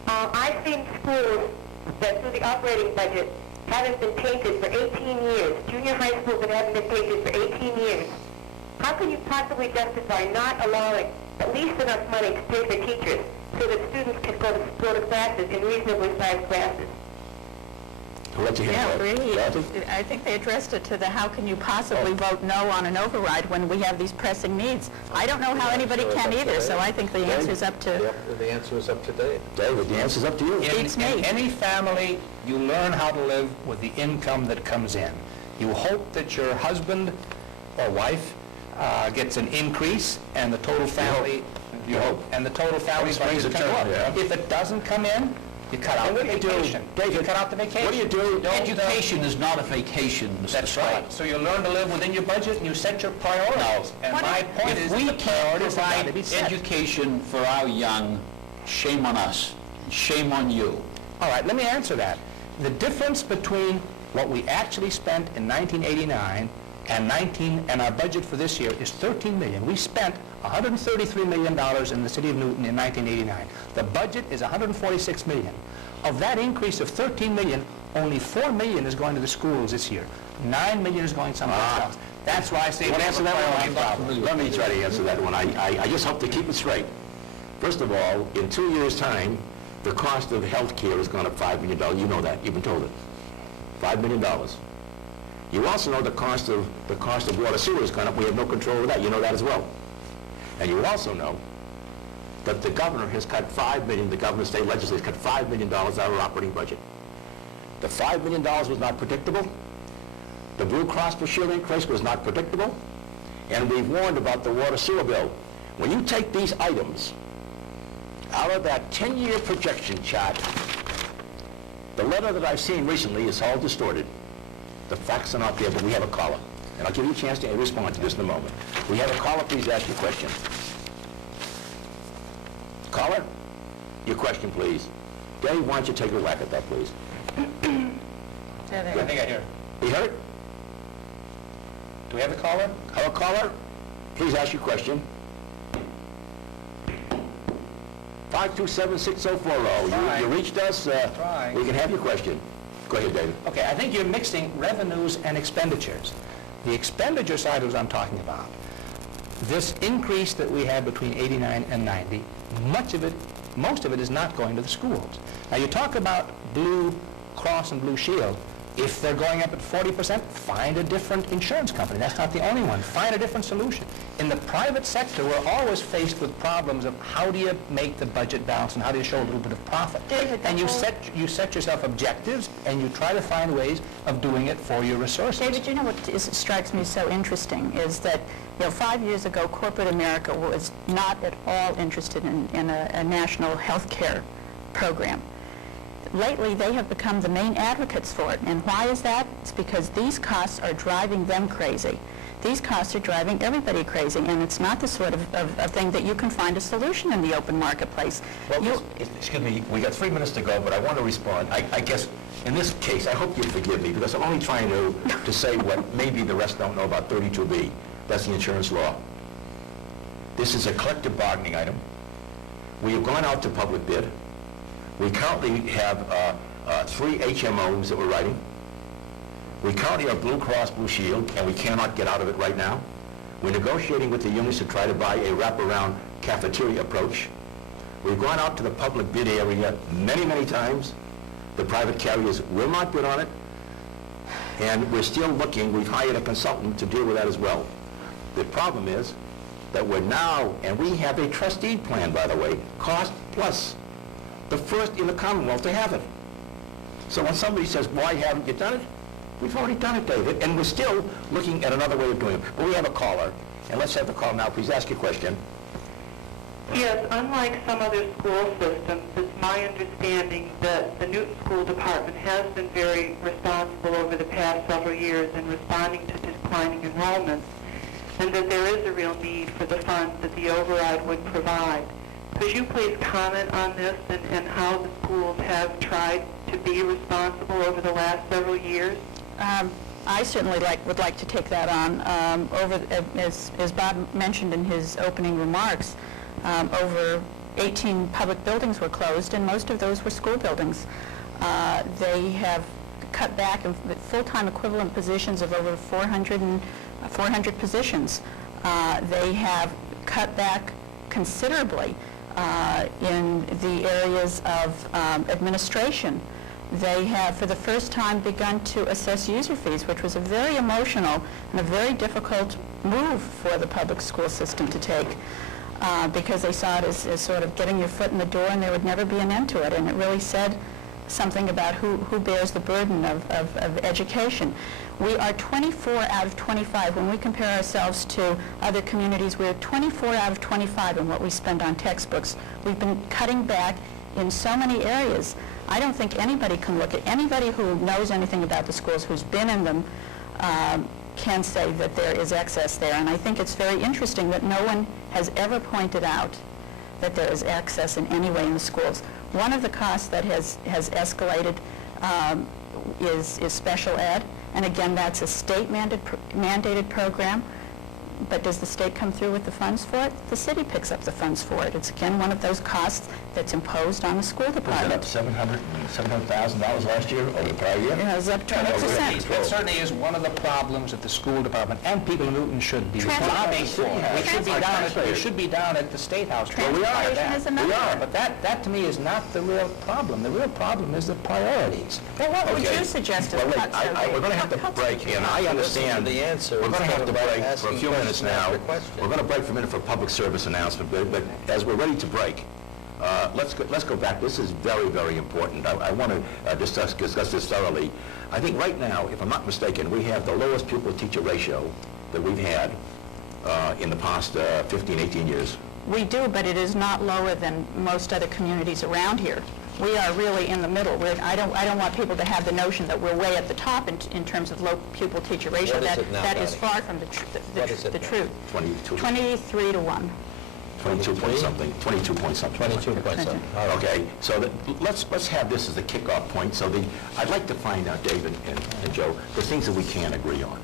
I've seen schools that through the operating budget haven't been painted for 18 years, junior high schools that haven't been painted for 18 years. How can you possibly justify not allowing at least enough money to pay for teachers so that students can go to classes in reasonably sized classes? I'll let you hear Yeah, that. really. Dorothy? I think they addressed it to the how can you possibly vote no on an override when we have these pressing needs. I don't know how anybody can either, so I think the answer's up to... The answer is up to Dave. David, the answer's up to you. Beats me. In any family, you learn how to live with the income that comes in. You hope that your husband or wife gets an increase, and the total family... You hope. And the total family Springs budget can a go turn, up. yeah. If it doesn't come in, you cut out the vacation. You cut out the vacation. What do you do? Education is not a vacation, Mr. That's Scott. right. So you learn to live within your budget, and you set your priorities. And my point is, If we the can't priorities have got to provide be set. education for our young, shame on us, shame on you. All right, let me answer that. The difference between what we actually spent in 1989 and our budget for this year is $13 million. We spent $133 million in the city of Newton in 1989. The budget is $146 million. Of that increase of $13 million, only $4 million is going to the schools this year. $9 million is going someplace else. That's why I say... Want to answer that one? problem. Let me try to answer that one. I just hope to keep it straight. First of all, in 2 years' time, the cost of health care has gone up $5 million. You know that. You've been told it. $5 million. You also know the cost of water sewer has gone up. We have no control over that. You know that as well. And you also know that the governor has cut $5 million, the governor of the state legislature has cut $5 million out of our operating budget. The $5 million was not predictable. The Blue Cross Blue Shield increase was not predictable. And we've warned about the water sewer bill. When you take these items out of that 10-year projection chart, the letter that I've seen recently is all distorted. The facts are not there, but we have a caller. And I'll give you a chance to respond to this in a moment. We have a caller. Please ask your question. Caller, your question, please. Dave, why don't you take a whack at that, please? I think I hear. You heard it? Do we have a caller? Hello, caller. Please ask your question. 527-6040. You reached us. We can have your question. Go ahead, David. Okay, I think you're mixing revenues and expenditures. The expenditure side is what I'm talking about. This increase that we had between 89 and 90, most of it is not going to the schools. Now, you talk about Blue Cross and Blue Shield. If they're going up at 40%, find a different insurance company. That's not the only one. Find a different solution. In the private sector, we're always faced with problems of how do you make the budget balance and how do you show a little bit of profit. David, and you set yourself objectives and you try to find ways of doing it for your resources. David, you know what strikes me so interesting is that 5 years ago, corporate America was not at all interested in a national health care program. Lately, they have become the main advocates for it. And why is that? It's because these costs are driving them crazy. These costs are driving everybody crazy, and it's not the sort of thing that you can find a solution in the open marketplace. Well, excuse me, we got 3 minutes to go, but I want to respond. I guess, in this case, I hope you'll forgive me, because I'm only trying to say what maybe the rest don't know about 32B. That's the insurance law. This is a collective bargaining item. We have gone out to public bid. We currently have 3 HMOs that we're writing. We currently have Blue Cross Blue Shield, and we cannot get out of it right now. We're negotiating with the unions to try to buy a wraparound cafeteria approach. We've gone out to the public bid area many, many times. The private carriers will not bid on it, and we're still looking. We've hired a consultant to deal with that as well. The problem is that we're now, and we have a trustee plan, by the way, cost plus. The first in the Commonwealth to have it. So when somebody says, why haven't you done it? We've already done it, David, and we're still looking at another way of doing it. But we have a caller, and let's have the call now. Please ask your question. Yes, unlike some other school systems, it's my understanding that the Newton School Department has been very responsible over the past several years in responding to declining enrollments, and that there is a real need for the funds that the override would provide. Could you please comment on this and how the schools have tried to be responsible over the last several years? I certainly would like to take that on. As Bob mentioned in his opening remarks, over 18 public buildings were closed, and most of those were school buildings. They have cut back in full-time equivalent positions of over 400 positions. They have cut back considerably in the areas of administration. They have, for the first time, begun to assess user fees, which was a very emotional and a very difficult move for the public school system to take, because they saw it as sort of getting your foot in the door and there would never be an end to it. And it really said, something about who bears the burden of education. We are 24 out of 25. When we compare ourselves to other communities, we're 24 out of 25 in what we spend on textbooks. We've been cutting back in so many areas. I don't think anybody can look at, anybody who knows anything about the schools, who's been in them, can say that there is excess there. And I think it's very interesting that no one has ever pointed out that there is excess in any way in the schools. One of the costs that has escalated is special ed. And again, that's a state mandated program. But does the state come through with the funds for it? The city picks up the funds for it. It's again one of those costs that's imposed on the school department. Was that up $700,000 last year over the prior year? It was up 20%. That certainly is one of the problems that the school department and people in Newton should be lobbying for. We should be down at the State House. Transportation is another. We are. But that to me is not the real problem. The real problem is the priorities. Well, what would Okay. you suggest as Well, wait, cuts? we're going to have to break, and I understand. the answer We're going to have to instead of break for a asking few minutes question now. after question. We're going to break for a minute for a public service announcement, but as we're ready to break, let's go back. This is very, very important. I want to discuss this thoroughly. I think right now, if I'm not mistaken, we have the lowest pupil-teacher ratio that we've had in the past 15, 18 years. We do, but it is not lower than most other communities around here. We are really in the middle. I don't want people to have the notion that we're way at the top in terms of low pupil-teacher ratio. What is it now, that is Patty? far from the truth. 22. 23 to 1. 22 point something. 22 point something. 22 point something. All right. Okay, so let's have this as the kickoff point. So I'd like to find out, David and Joe, the things that we can agree on.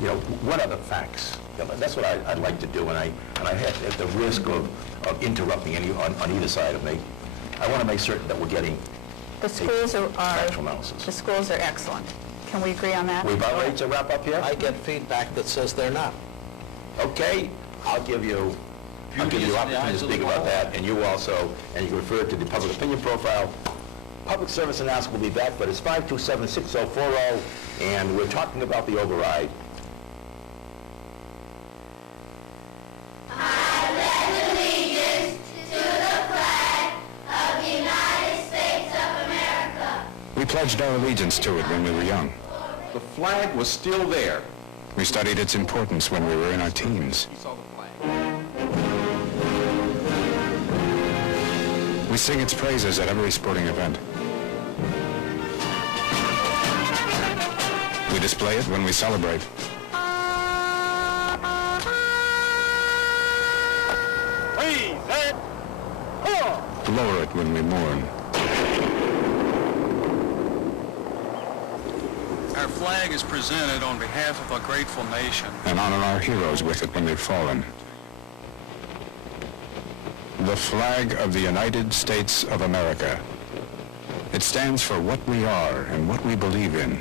You know, what are the facts? You know, that's what I'd like to do, and I have at the risk of interrupting any on either side of me. I want to make certain that we're getting The schools are factual analysis. the schools are excellent. Can we agree on that? We about ready to wrap up here? I get feedback that says they're not. Okay, I'll give you opportunity to speak about that, and you also, and you can refer to the public opinion profile. Public service announcement will be back, but it's 527-6040, and we're talking about the override. We pledged our allegiance to it when we were young. The flag was still there. We studied its importance when we were in our teens. We sing its praises at every sporting event. We display it when we celebrate. Lower it when we mourn. Our flag is presented on behalf of a grateful nation. And honor our heroes with it when they've fallen. The flag of the United States of America. It stands for what we are and what we believe in.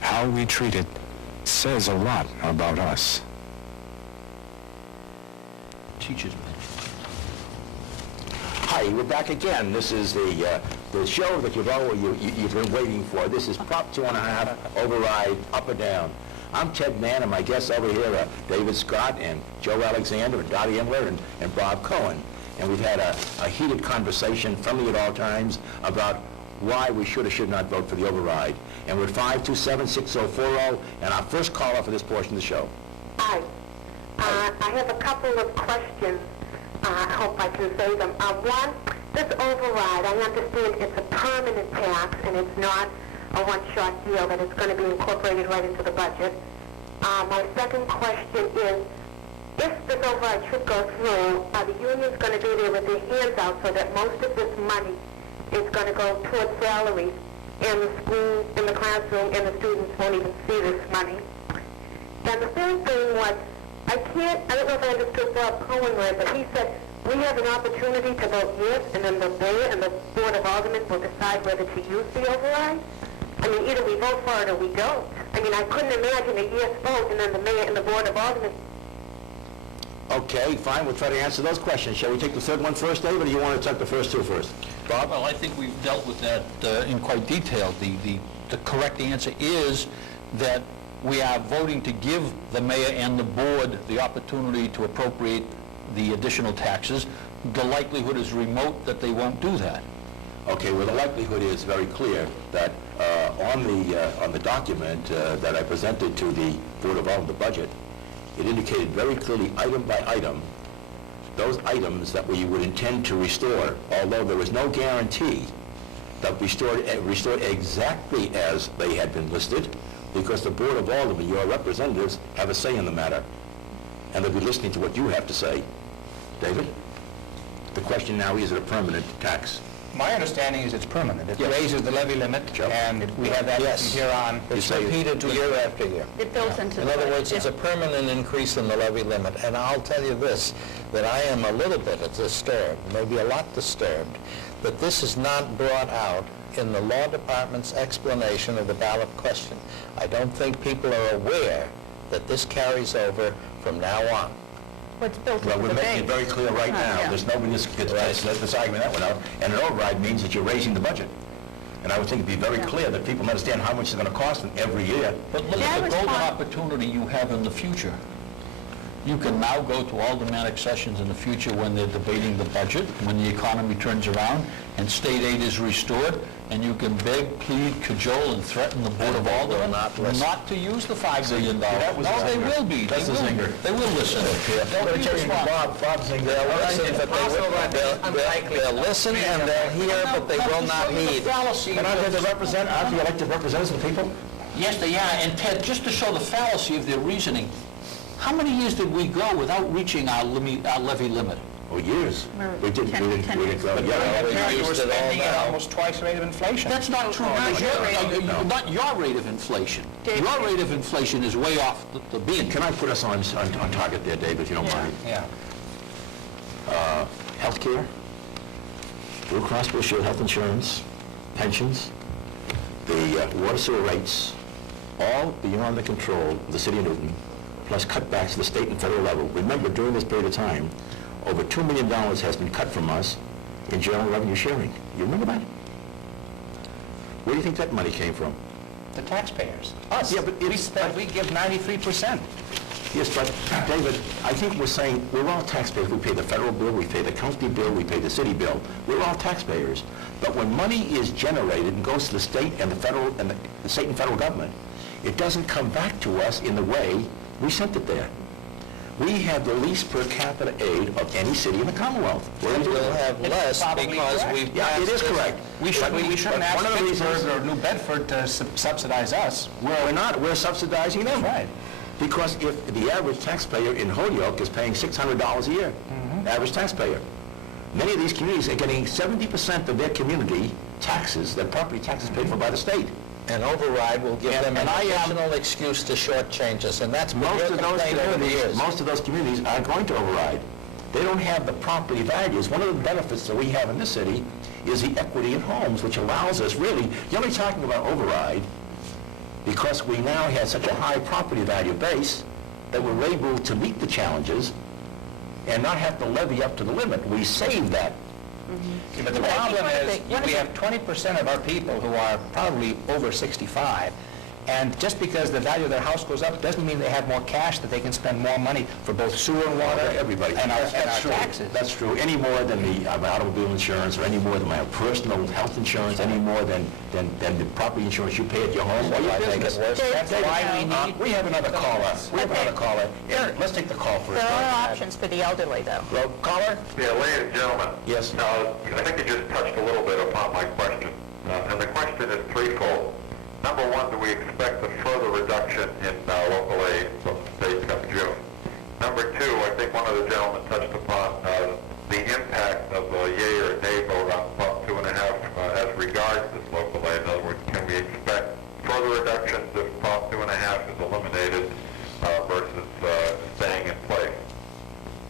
How we treat it says a lot about us. Teachers. Hi, we're back again. This is the show that you've been waiting for. This is Prop 2.5 Override Up or Down. I'm Ted Mann, and my guests over here are David Scott and Joe Alexander and Dottie Imler and Bob Cohen. And we've had a heated conversation, friendly at all times, about why we should or should not vote for the override. And we're at 527-6040, and our first caller for this portion of the show. Hi. I have a couple of questions. I hope I can say them. One, this override, I understand it's a permanent tax and it's not a one-shot deal, that it's going to be incorporated right into the budget. My second question is, if this override should go through, are the unions going to be there with their hands out so that most of this money is going to go towards salaries and the school, in the classroom, and the students won't even see this money? Then the third thing was, I don't know if I understood Bob Cohen right, but he said we have an opportunity to vote yes, and then the mayor and the Board of Aldermen will decide whether to use the override. I mean, either we vote for it or we don't. I mean, I couldn't imagine a yes vote and then the mayor and the Board of Aldermen. Okay, fine. We'll try to answer those questions. Shall we take the third one first, David, or do you want to take the first two first? Bob? Well, I think we've dealt with that in quite detail. The correct answer is that we are voting to give the mayor and the board the opportunity to appropriate the additional taxes. The likelihood is remote that they won't do that. Okay, well, the likelihood is very clear that on the document that I presented to the Board of Aldermen, the budget, it indicated very clearly, item by item, those items that we would intend to restore, although there was no guarantee that restored exactly as they had been listed, because the Board of Aldermen, your representatives, have a say in the matter, and they'll be listening to what you have to say. David? The question now, is it a permanent tax? My understanding is it's permanent. It Yes. raises the levy limit, Joe? and we have that Yes. from here on. It's repeated year after year. It builds into the... In other words, it's yeah. a permanent increase in the levy limit. And I'll tell you this, that I am a little bit disturbed, maybe a lot disturbed, that this is not brought out in the law department's explanation of the ballot question. I don't think people are aware that this carries over from now on. What's built Well, into we're the making it base. very clear right now. Yeah. There's nobody that's let this argument that one out. And an override means that you're raising the budget. And I would think it'd be very Yeah. clear that people understand how much it's going to cost them every year. But look That at the was golden fun. opportunity you have in the future. You can now go to aldermanic sessions in the future when they're debating the budget, when the economy turns around and state aid is restored, and you can beg, plead, cajole, and threaten the Board of Aldermen not to use the $5 billion. that was No, a they zinger. will be. That's They a will. zinger. They will listen. They'll be responsible. They'll listen and they'll hear, but they will not heed. And aren't the elected representatives of the people? Yes, they are. And Ted, just to show the fallacy of their reasoning, how many years did we go without reaching our levy limit? Oh, years. We didn't go. But Yeah. during that period, you were used it all spending at now. almost twice the rate of inflation. That's not true. Not your rate of inflation. Your rate of inflation is way off the beam. Can I put us on target there, David, if you don't Yeah. mind? Yeah. Healthcare, Blue Cross Blue Shield health insurance, pensions, the water sewer rates, all beyond the control of the city of Newton, plus cutbacks at the state and federal level. Remember, during this period of time, over $2 million has been cut from us in general revenue sharing. You remember that? Where do you think that money came from? The taxpayers. Us. Yeah, but We give 93%. Yes, but David, I think we're saying we're all taxpayers. We pay the federal bill, we pay the county bill, we pay the city bill. We're all taxpayers. But when money is generated and goes to the state and the federal and the state and federal government, it doesn't come back to us in the way we sent it there. We have the least per capita aid of any city in the Commonwealth. And we'll have less probably because correct. we've Yeah, it is passed this- correct. We shouldn't ask one of the Pittsburgh reasons- or New Bedford to subsidize us. We're not. We're subsidizing them. Right. Because if the average taxpayer in Holyoke is paying $600 a year, average taxpayer, many of these communities are getting 70% of their community taxes, their property taxes paid for by the state. An override will give them an and I am- additional excuse to shortchange us, and that's been Most your of those complaint over the communities, years. most of those communities are going to override. They don't have the property values. One of the benefits that we have in this city is the equity in homes, which allows us really, you're only talking about override because we now have such a high property value base that we're able to meet the challenges and not have to levy up to the limit. We save that. Yeah, but the problem is, we have 20% of our people who are probably over 65, and just because the value of their house goes up doesn't mean they have more cash that they can spend more money for both sewer and water. Everybody. And our That's true. taxes. That's true. Any more than the automobile insurance, or any more than my personal health insurance, any more than the property insurance you pay at your home or your I think business. it works. That's why we need... We have another caller. We have another caller. Yeah, let's take the call first. There are options for the elderly, though. Well, caller? Yeah, ladies and gentlemen. Yes. I think you just touched a little bit upon my question. And the question is threefold. Number one, do we expect a further reduction in local aid from the state come June? Number two, I think one of the gentlemen touched upon the impact of a yea or nay vote on Prop 2.5 as regards this local aid. In other words, can we expect further reductions if Prop 2.5 is eliminated versus staying in place?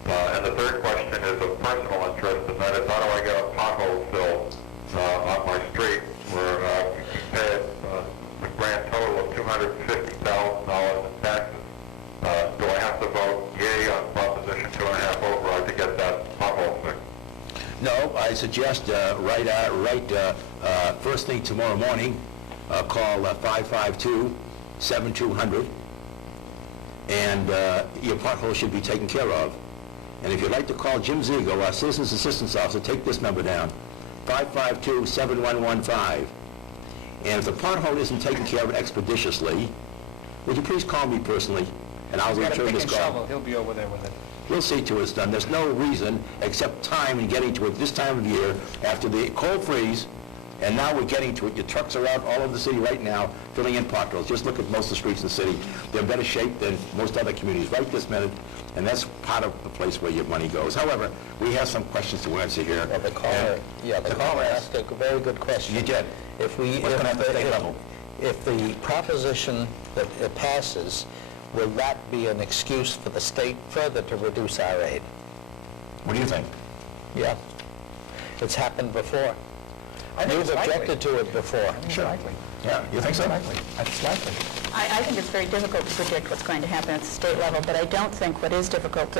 And the third question is of personal interest, and that is how do I get a pothole filled on my street where we paid the grand total of $250,000 in taxes? Do I have to vote yea on Proposition 2.5 override to get that pothole fixed? No, I suggest first thing tomorrow morning, call 552-7200, and your pothole should be taken care of. And if you'd like to call Jim Ziegel, our Citizens Assistance Officer, take this number down, 552-7115. And if the pothole isn't taken care of expeditiously, would you please call me personally, and I'll return this call. He'll be over there with it. We'll see to it's done. There's no reason except time in getting to it this time of year after the cold freeze, and now we're getting to it. Your trucks are out all over the city right now filling in potholes. Just look at most of the streets in the city. They're in better shape than most other communities right this minute, and that's part of the place where your money goes. However, we have some questions to answer here. Well, the caller, the caller asked a very good question. You did. If we, What's going to have to stay level? if the proposition that it passes, will that be an excuse for the state further to reduce our aid? What do you think? Yeah. It's happened before. You've objected to it before. Sure. Yeah, you think so? It's likely. I think it's very difficult to predict what's going to happen at the state level, but I don't think what is difficult,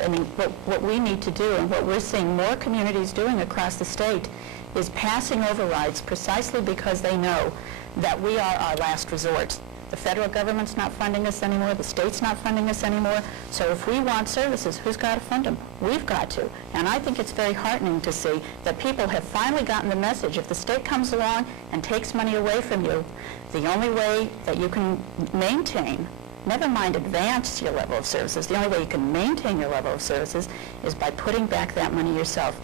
what we need to do and what we're seeing more communities doing across the state is passing overrides precisely because they know that we are our last resort. The federal government's not funding us anymore, the state's not funding us anymore, so if we want services, who's got to fund them? We've got to. And I think it's very heartening to see that people have finally gotten the message. If the state comes along and takes money away from you, the only way that you can maintain, never mind advance your level of services, the only way you can maintain your level of services is by putting back that money yourself.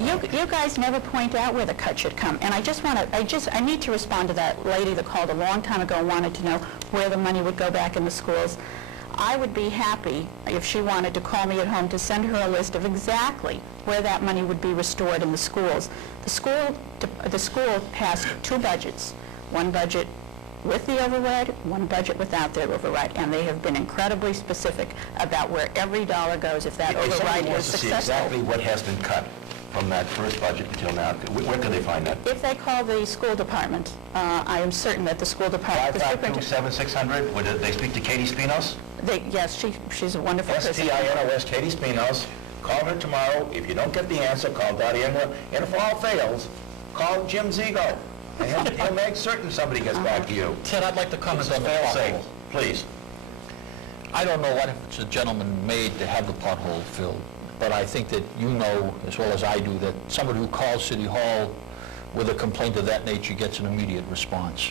You guys never point out where the cut should come, and I need to respond to that lady that called a long time ago and wanted to know where the money would go back in the schools. I would be happy if she wanted to call me at home to send her a list of exactly where that money would be restored in the schools. The school passed two budgets, one budget with the override, one budget without the override, and they have been incredibly specific about where every dollar goes if that override is successful. If somebody wants to see exactly what has been cut from that first budget until now, where can they find that? If they call the school department, I am certain that the school department... 552-7600, would they speak to Katie Spinos? Yes, she's a wonderful person. S-P-I-N-O-S, Katie Spinos. Call her tomorrow. If you don't get the answer, call Dottie Engler. And if all fails, call Jim Ziegel. And he'll make certain somebody gets back to you. Ted, I'd like to comment on the fail-safe. pothole. Please. I don't know what efforts the gentleman made to have the pothole filled, but I think that you know as well as I do that somebody who calls City Hall with a complaint of that nature gets an immediate response.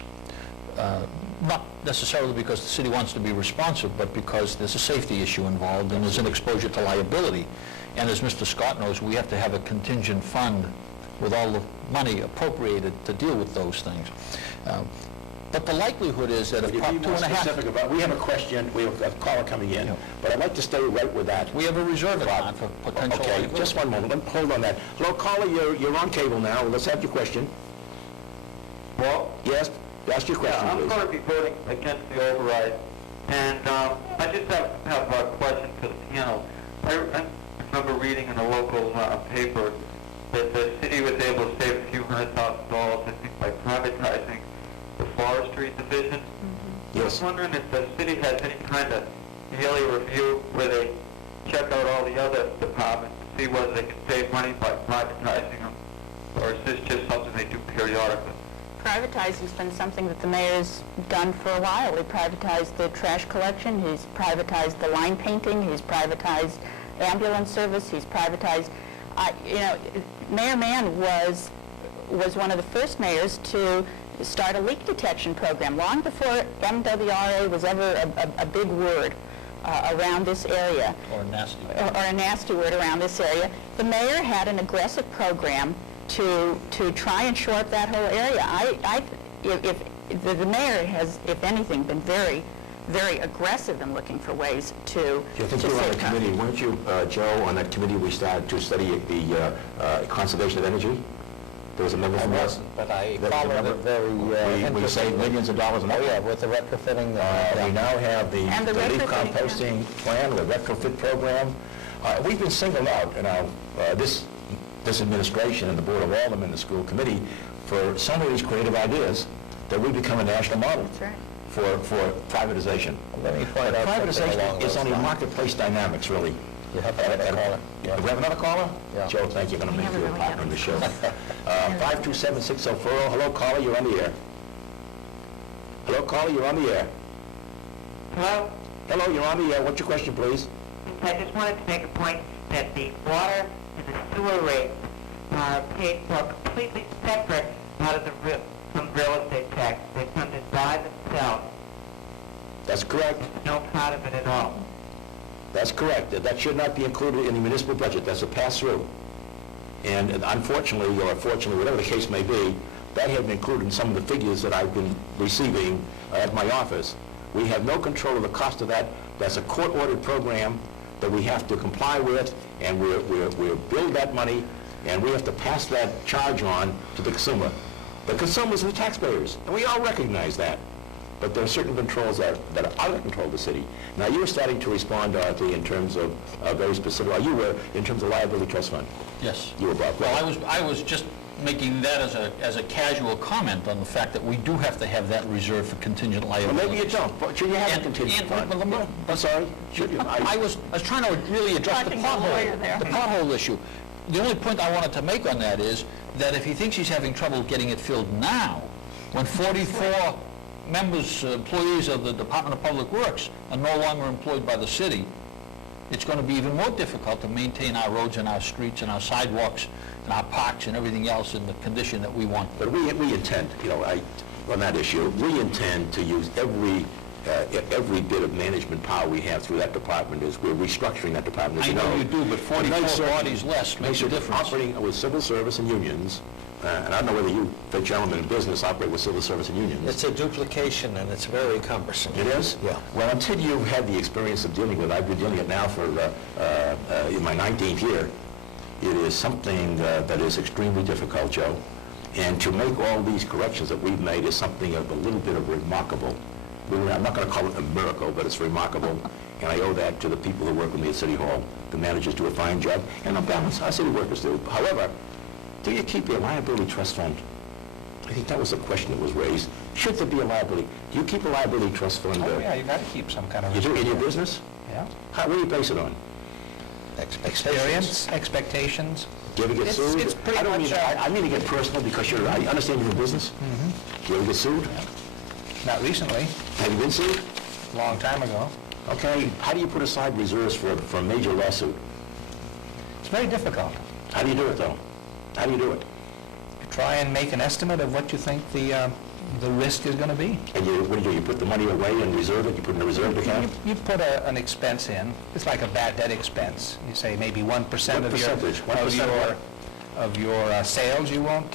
Not necessarily because the city wants to be responsive, but because there's a safety issue involved and there's an exposure to liability. And as Mr. Scott knows, we have to have a contingent fund with all the money appropriated to deal with those things. But the likelihood is that if Prop 2.5... We have a question, we have a caller coming in, but I'd like to stay right with that. We have a reserve account for potential Okay, liability. just one moment. Hold on that. Hello, caller, you're on cable now. Let's have your question. Well, Yes, ask your question, I'm please. going to be voting against the override, and I just have a question for the panel. I remember reading in a local paper that the city was able to save a few $100,000, I think, by privatizing the forestry division. Mm-hmm. Yes. I was wondering if the city has any kind of yearly review where they check out all the other departments to see whether they can save money by privatizing them, or is this just something they do periodically? Privatizing's been something that the mayor's done for a while. He privatized the trash collection, he's privatized the line painting, he's privatized ambulance service, he's privatized... Mayor Mann was one of the first mayors to start a leak detection program long before MWRA was ever a big word around this area. Or a nasty word. Or a nasty word around this area. The mayor had an aggressive program to try and shore up that whole area. If the mayor has, if anything, been very, very aggressive in looking for ways to I think you were on the committee, weren't you, Joe, on that committee we started to study the conservation of energy? There was a member from us. But I followed it very We saved millions of dollars. Oh, yeah, with the retrofitting. We now have the leaf retrofitting, composting plan, the retrofit program. We've been singled out in our, this administration and the Board of Aldermen and the school committee for some of these creative ideas that we become a national model for privatization. Let me point out Privatization is only marketplace dynamics, really. You have another caller. Do we have another caller? Yeah. Joe, thank you. I'm going to make you a partner in the show. 527-6040. Hello, caller. You're on the air. Hello, caller. You're on the air. Hello? Hello, you're on the air. What's your question, please? I just wanted to make a point that the water in the sewer rates are paid for completely separate out of the from real estate tax. They're funded by themselves. That's correct. There's no part of it at all. That's correct. That should not be included in the municipal budget. That's a pass-through. And unfortunately, or fortunately, whatever the case may be, that had been included in some of the figures that I've been receiving at my office. We have no control of the cost of that. That's a court-ordered program that we have to comply with, and we're billed that money, and we have to pass that charge on to the consumer. The consumers are the taxpayers, and we all recognize that. But there are certain controls that are out of control of the city. Now, you were starting to respond, Dorothy, in terms of very specific, or you were, in terms of liability trust fund. Yes. You were, Bob. Well, I was just making that as a casual comment on the fact that we do have to have that reserved for contingent Well, liability. maybe you don't, but should you have a contingent fund? I'm sorry, should you? I was trying to really address the Talking to the lawyer pothole, there. the pothole issue. The only point I wanted to make on that is that if he thinks he's having trouble getting it filled now, when 44 members, employees of the Department of Public Works are no longer employed by the city, it's going to be even more difficult to maintain our roads and our streets and our sidewalks and our parks and everything else in the condition that we want. But we intend, on that issue, we intend to use every bit of management power we have through that department. Is we're restructuring that department, as I you know. know you do, but 44 bodies less Make makes a sure difference. operating with civil service and unions, and I don't know whether you, the gentlemen in business, operate with civil service and unions. It's a duplication, and it's very cumbersome. It is? Yeah. Well, until you've had the experience of dealing with it, I've been dealing with it now for in my 19th year, it is something that is extremely difficult, Joe. And to make all these corrections that we've made is something of a little bit of remarkable. I'm not going to call it a miracle, but it's remarkable. And I owe that to the people who work with me at City Hall. The managers do a fine job, and on balance, our city workers do. However, do you keep your liability trust fund? I think that was a question that was raised. Should there be a liability? Do you keep a liability trust fund? Oh, yeah, you got to keep some kind of... You do in your business? Yeah. What do you base it on? Experience, expectations. Do you ever get It's- sued? it's pretty I don't much, mean, I mean to get personal because I understand you're in business. Do you ever get sued? Not recently, Have you been sued? a long time ago. Okay, how do you put aside reserves for a major lawsuit? It's very difficult. How do you do it, though? How do you do it? You try and make an estimate of what you think the risk is going to be. And what do you do? You put the money away and reserve it? You put it in a reserve account? You put an expense in. It's like a bad debt expense. You say maybe 1% What of percentage? your 1% what? of your sales you won't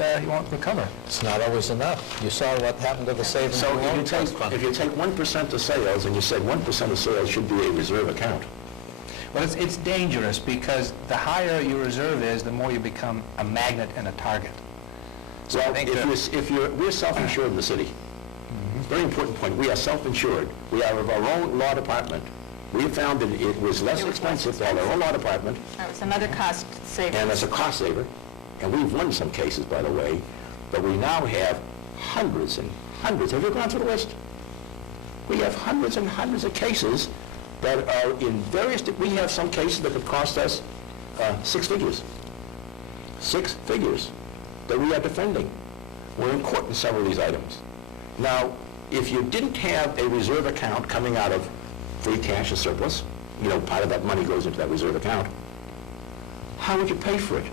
recover. It's not always enough. You saw what happened to the savings So and loan trust fund. if you take 1% of sales, and you said 1% of sales should be a reserve account. Well, it's dangerous because the higher your reserve is, the more you become a magnet and a target. So I Well, think we're self-insured in the city. Very important point. We are self-insured. We are of our own law department. We found that it was less expensive to have our own law department, That was another cost savings. and as a cost saver, and we've won some cases, by the way, but we now have hundreds and hundreds. Have you gone through the list? We have hundreds and hundreds of cases that are in various, we have some cases that could cost us 6 figures. 6 figures that we are defending. We're in court in several of these items. Now, if you didn't have a reserve account coming out of free cash or surplus, part of that money goes into that reserve account, how would you pay for it?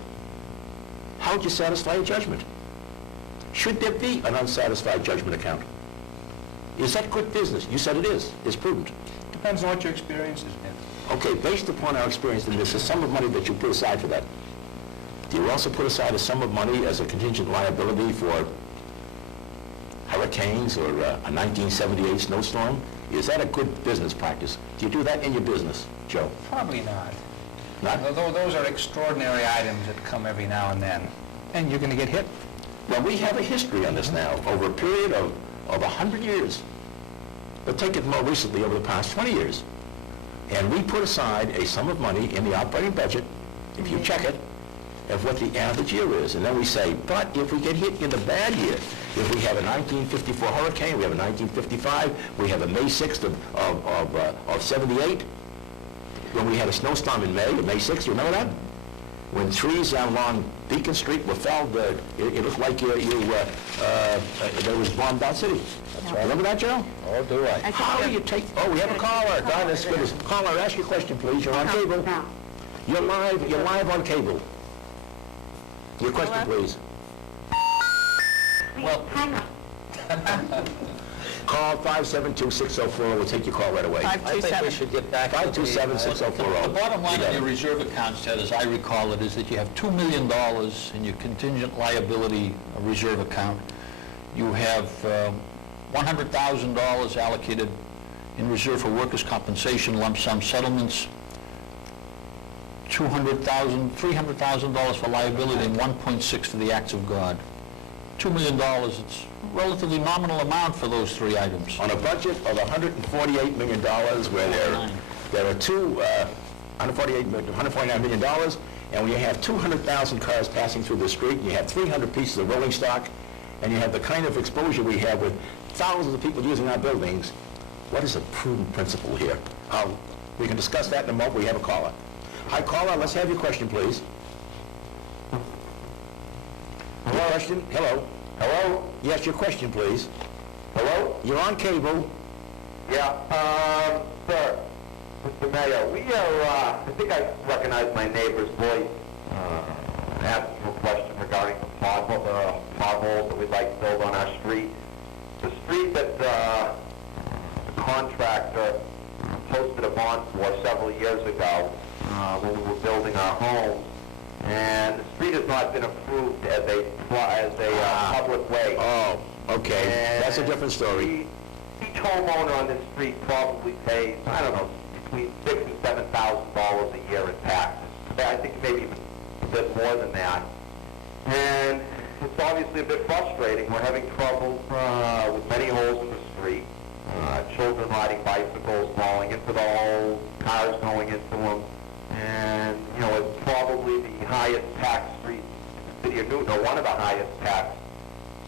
How would you satisfy a judgment? Should there be an unsatisfied judgment account? Is that good business? You said it is. It's prudent. depends on what your experience has been. Okay, based upon our experience, then there's a sum of money that you put aside for that. Do you also put aside a sum of money as a contingent liability for hurricanes or a 1978 snowstorm? Is that a good business practice? Do you do that in your business, Joe? Probably not. Not? Although those are extraordinary items that come every now and then, and you're going to get hit. Well, we have a history on this now, over a period of 100 years. But take it more recently, over the past 20 years. And we put aside a sum of money in the operating budget, if you check it, of what the average year is. And then we say, but if we get hit in the bad year, if we have a 1954 hurricane, we have a 1955, we have a May 6th of 78, when we had a snowstorm in May 6th, you remember that? When trees along Beacon Street were felled, it looked like there was bombed out city. That's right. Remember that, Joe? Oh, do I? How do you take, we have a caller. Don, that's good. Caller, ask your question, please. You're on cable. You're live on cable. Your question, Hello? please. Well, Time out. Call 572-6040. We'll take your call right away. I think we 527. should get back to the... 527-6040. the bottom line of your reserve accounts, Ted, as I recall it, is that you have $2 million in your contingent liability reserve account. You have $100,000 allocated in reserve for workers' compensation lump sum settlements, $300,000 for liability, and $1.6 for the acts of God. $2 million, it's a relatively nominal amount for those three items. On a budget of $148 million, where there are $149 million, and we have 200,000 cars passing through the street, and you have 300 pieces of rolling stock, and you have the kind of exposure we have with thousands of people using our buildings, what is a prudent principle here? We can discuss that in a moment. We have a caller. Hi, caller. Let's have your question, please. Your question? Hello. Hello? Yes, your question, please. Hello? You're on cable. Yeah, sir, Mr. Mayor, we are, I think I recognize my neighbor's voice, asking you a question regarding the potholes that we'd like to build on our street. The street that, the contractor posted a bond for several years ago, when we were building our home, and the street has not been approved as a public way. Oh, okay. And That's a different story. Each homeowner on this street probably pays, I don't know, between $6,000 and $7,000 a year in taxes. I think maybe even a bit more than that. And it's obviously a bit frustrating. We're having trouble with many holes in the street. Children riding bicycles falling into the holes, cars going into them. And, you know, it's probably the highest tax street in the city of Newton, or one of the highest tax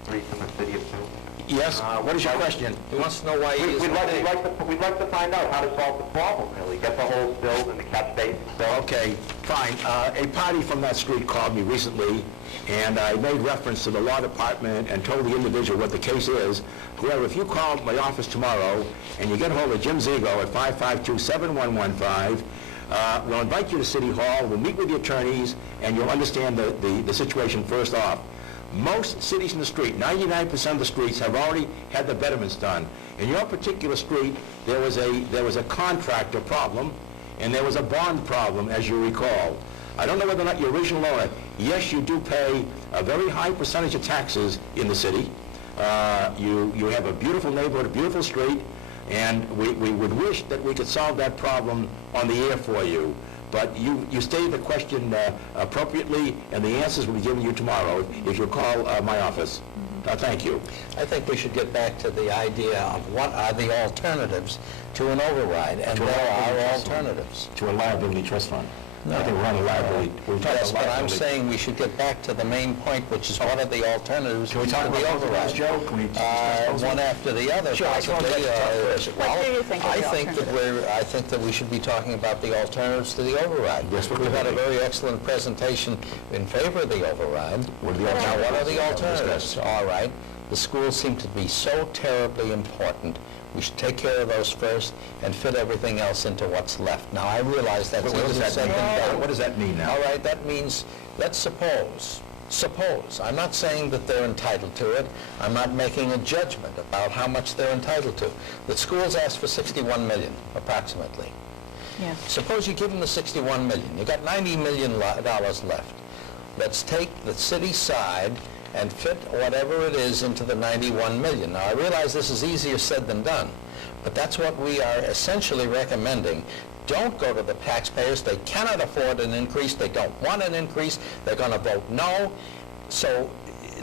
streets in the city of Newton. Yes, what is your question? He wants to know why he is... We'd like to find out how to solve the problem, really. Get the holes filled and the catch basins filled. Okay, fine. A party from that street called me recently, and I made reference to the law department and told the individual what the case is. However, if you call my office tomorrow and you get hold of Jim Zigo at 552-7115, we'll invite you to City Hall, we'll meet with the attorneys, and you'll understand the situation first off. Most cities in the street, 99% of the streets, have already had the betterments done. In your particular street, there was a contractor problem, and there was a bond problem, as you recall. I don't know whether or not your original owner, yes, you do pay a very high percentage of taxes in the city. You have a beautiful neighborhood, a beautiful street, and we would wish that we could solve that problem on the air for you. But you stated the question appropriately, and the answers will be given you tomorrow if you call my office. Thank you. I think we should get back to the idea of what are the alternatives to an override, and there are alternatives. To a liability trust fund. I think we're on a liability. Yes, but I'm saying we should get back to the main point, which is what are the alternatives to the override? Joe? Can we discuss One after the other, Sure, possibly. What do you think are the I think that we should be talking about the alternatives to the override. Yes, We've had a very excellent presentation in favor of the override. Now, what are the alternatives? All right, the schools seem to be so terribly important. We should take care of those first and fit everything else into what's left. Now, I realize that's What does easier that said mean? than done. What does that mean now? All right, that means, let's suppose, I'm not saying that they're entitled to it. I'm not making a judgment about how much they're entitled to. The schools asked for $61 million, approximately. Yes. Suppose you give them the $61 million. You got $90 million left. Let's take the city side and fit whatever it is into the $91 million. Now, I realize this is easier said than done, but that's what we are essentially recommending. Don't go to the taxpayers. They cannot afford an increase. They don't want an increase. They're going to vote no. So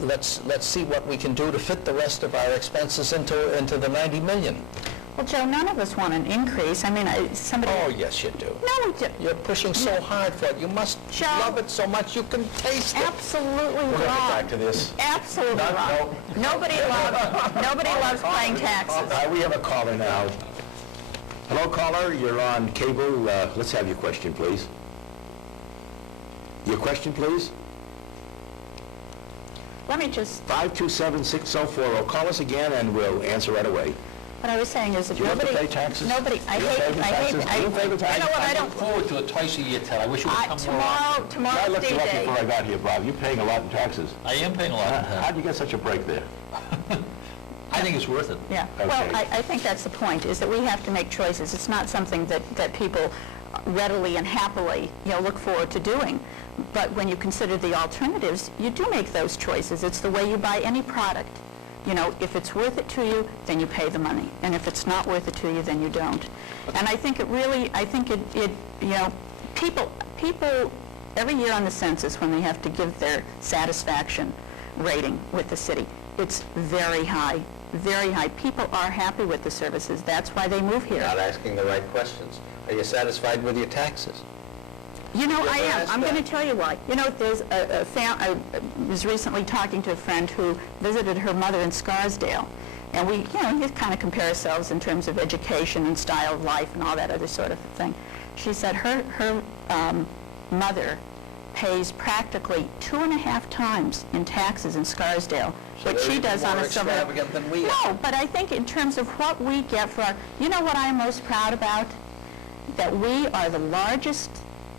let's see what we can do to fit the rest of our expenses into the $90 million. Well, Joe, none of us want an increase. I mean, somebody... Oh, yes, you do. No, we do. You're pushing so hard for it. You must Joe, love it so much you can taste it. Absolutely wrong. We're going to get back to this. Absolutely wrong. Nobody loves paying taxes. We have a caller now. Hello, caller. You're on cable. Let's have your question, please. Your question, please? Let me just... 527-6040. Call us again, and we'll answer right away. What I was saying is that You have to nobody... pay taxes? Nobody, I You hate... pay the taxes? You pay the You know what, I I don't... look forward to it twice a year, Ted. I wish it would come more often. I Tomorrow's looked you up D-Day. before I got here, Bob. You're paying a lot in taxes. I am paying a lot. How'd you get such a break there? I think it's worth it. Yeah, Okay. well, I think that's the point, is that we have to make choices. It's not something that people readily and happily, look forward to doing. But when you consider the alternatives, you do make those choices. It's the way you buy any product. If it's worth it to you, then you pay the money. And if it's not worth it to you, then you don't. And I think people, every year on the census, when they have to give their satisfaction rating with the city, it's very high, very high. People are happy with the services. That's why they move here. You're not asking the right questions. Are you satisfied with your taxes? I am. ask I'm going to that. tell you why. There's I was recently talking to a friend who visited her mother in Scarsdale. And we kind of compare ourselves in terms of education and style of life and all that other sort of thing. She said her mother pays practically 2.5 times in taxes in Scarsdale, what she does on a silver... more extravagant than we are. No, but I think in terms of what we get for our... what I'm most proud about? That we are the largest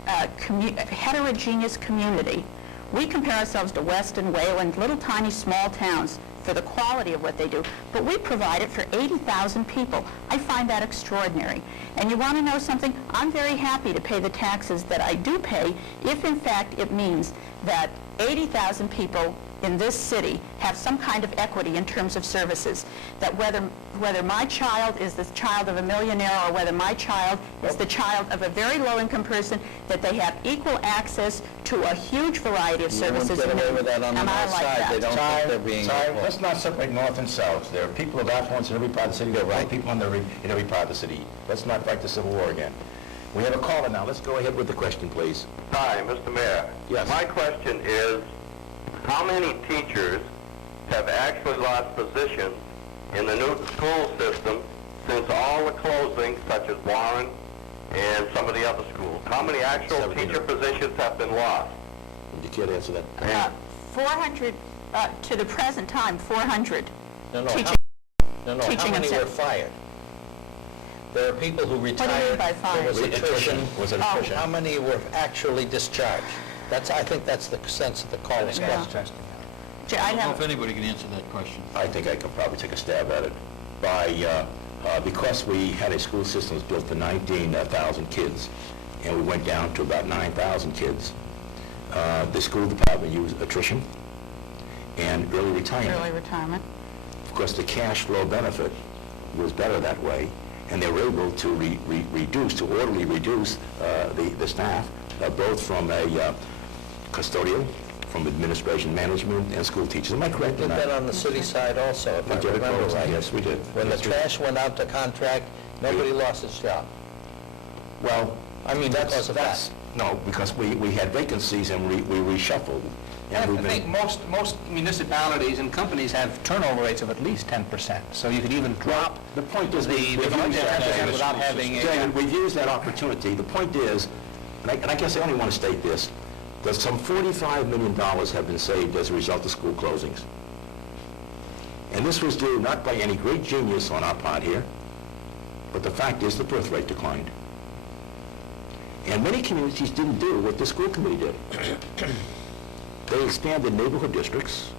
heterogeneous community. We compare ourselves to Weston, Wayland, little tiny small towns for the quality of what they do, but we provide it for 80,000 people. I find that extraordinary. And you want to know something? I'm very happy to pay the taxes that I do pay if in fact it means that 80,000 people in this city have some kind of equity in terms of services, that whether my child is the child of a millionaire or whether my child is the child of a very low-income person, that they have equal access to a huge variety of services. You won't get away with that on the And I north like side. that. They don't think they're being equal. Let's not separate north and south. There are people of affluence in every part of the city. There are white people in every part of the city. Let's not fight the Civil War again. We have a caller now. Let's go ahead with the question, please. Hi, Mr. Mayor. Yes. My question is, how many teachers have actually lost positions in the Newton school system since all the closings, such as Warren and some of the other schools? How many actual 17. teacher positions have been lost? Would you care to answer that? 400, to the present time, 400 No, teaching. how teaching many and were fired? There are people who retired. What do you mean by fired? There was attrition. Was it attrition? How many were actually discharged? I think that's the sense of the call is Yeah. question. I I don't know have, if anybody can answer that question. I think I could probably take a stab at it. Because we had a school system that was built for 19,000 kids, and we went down to about 9,000 kids, the school department used attrition and early retirement. early retirement. Of course, the cash flow benefit was better that way, and they were able to orderly reduce the staff, both from a custodial, from administration management, and school teachers. Am I correct We in did that? that on the city side also, if We I did it remember both. right. Yes, we did. When the Yes, we did. trash went out to contract, nobody lost its job. Well, I mean, because of that. No, because we had vacancies and we reshuffled. I And we've think been, most municipalities and companies have turnover rates of at least 10%. So you could even drop the point is, the we've used budget that- 10% without having a... David, we've used that opportunity. The point is, and I guess I only want to state this, that some $45 million have been saved as a result of school closings. And this was due not by any great genius on our part here, but the fact is the birth rate declined. And many communities didn't do what the school committee did. They expanded neighborhood districts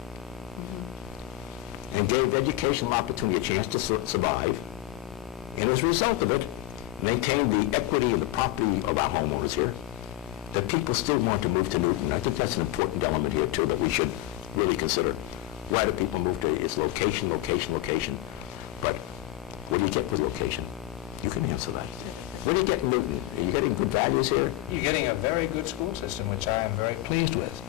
and gave educational opportunity a chance to survive, and as a result of it, maintained the equity and the property of our homeowners here, that people still want to move to Newton. I think that's an important element here, too, that we should really consider. Why do people move to its location, location, location? But what do you get with location? You can answer that. What do you get in Newton? Are you getting good values here? You're getting a very good school system, which I am very pleased with.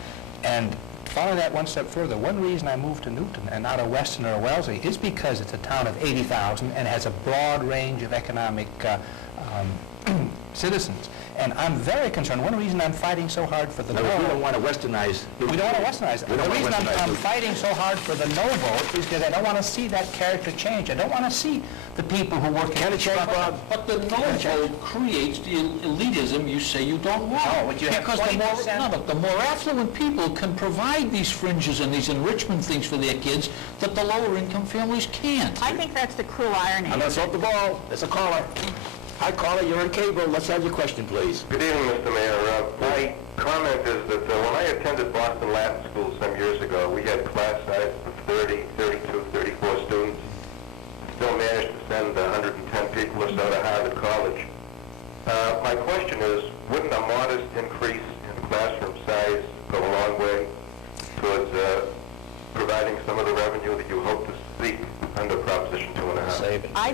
And follow that one step further. One reason I moved to Newton and not a Weston or a Wellesley is because it's a town of 80,000 and has a broad range of economic citizens. And I'm very concerned. One reason I'm fighting so hard for the no... We don't want to westernize... We don't want to westernize. The reason I'm fighting so hard for the no vote is because I don't want to see that character change. I don't want to see the people who work... Can it change, Bob? But the no vote creates the elitism you say you don't want. No, but you have because 20%. but the more affluent people can provide these fringes and these enrichment things for their kids that the lower income families can't. I think that's the cruel irony. And let's hold the ball. There's a caller. Hi, caller. You're on cable. Let's have your question, please. Good evening, Mr. Mayor. My comment is that when I attended Boston Latin School some years ago, we had class sizes of 30, 32, 34 students. Still managed to send 110 people or so to Harvard College. My question is, wouldn't a modest increase in classroom size go a long way towards providing some of the revenue that you hope to seek under Proposition 2.5? I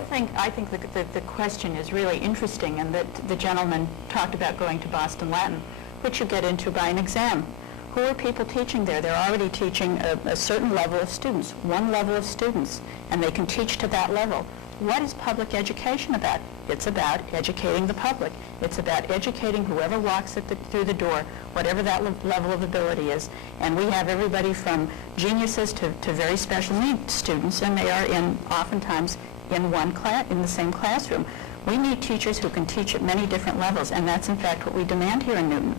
think the question is really interesting, and that the gentleman talked about going to Boston Latin, which you get into by an exam. Who are people teaching there? They're already teaching a certain level of students, one level of students, and they can teach to that level. What is public education about? It's about educating the public. It's about educating whoever walks through the door, whatever that level of ability is. And we have everybody from geniuses to very special needs students, and they are oftentimes in the same classroom. We need teachers who can teach at many different levels, and that's in fact what we demand here in Newton.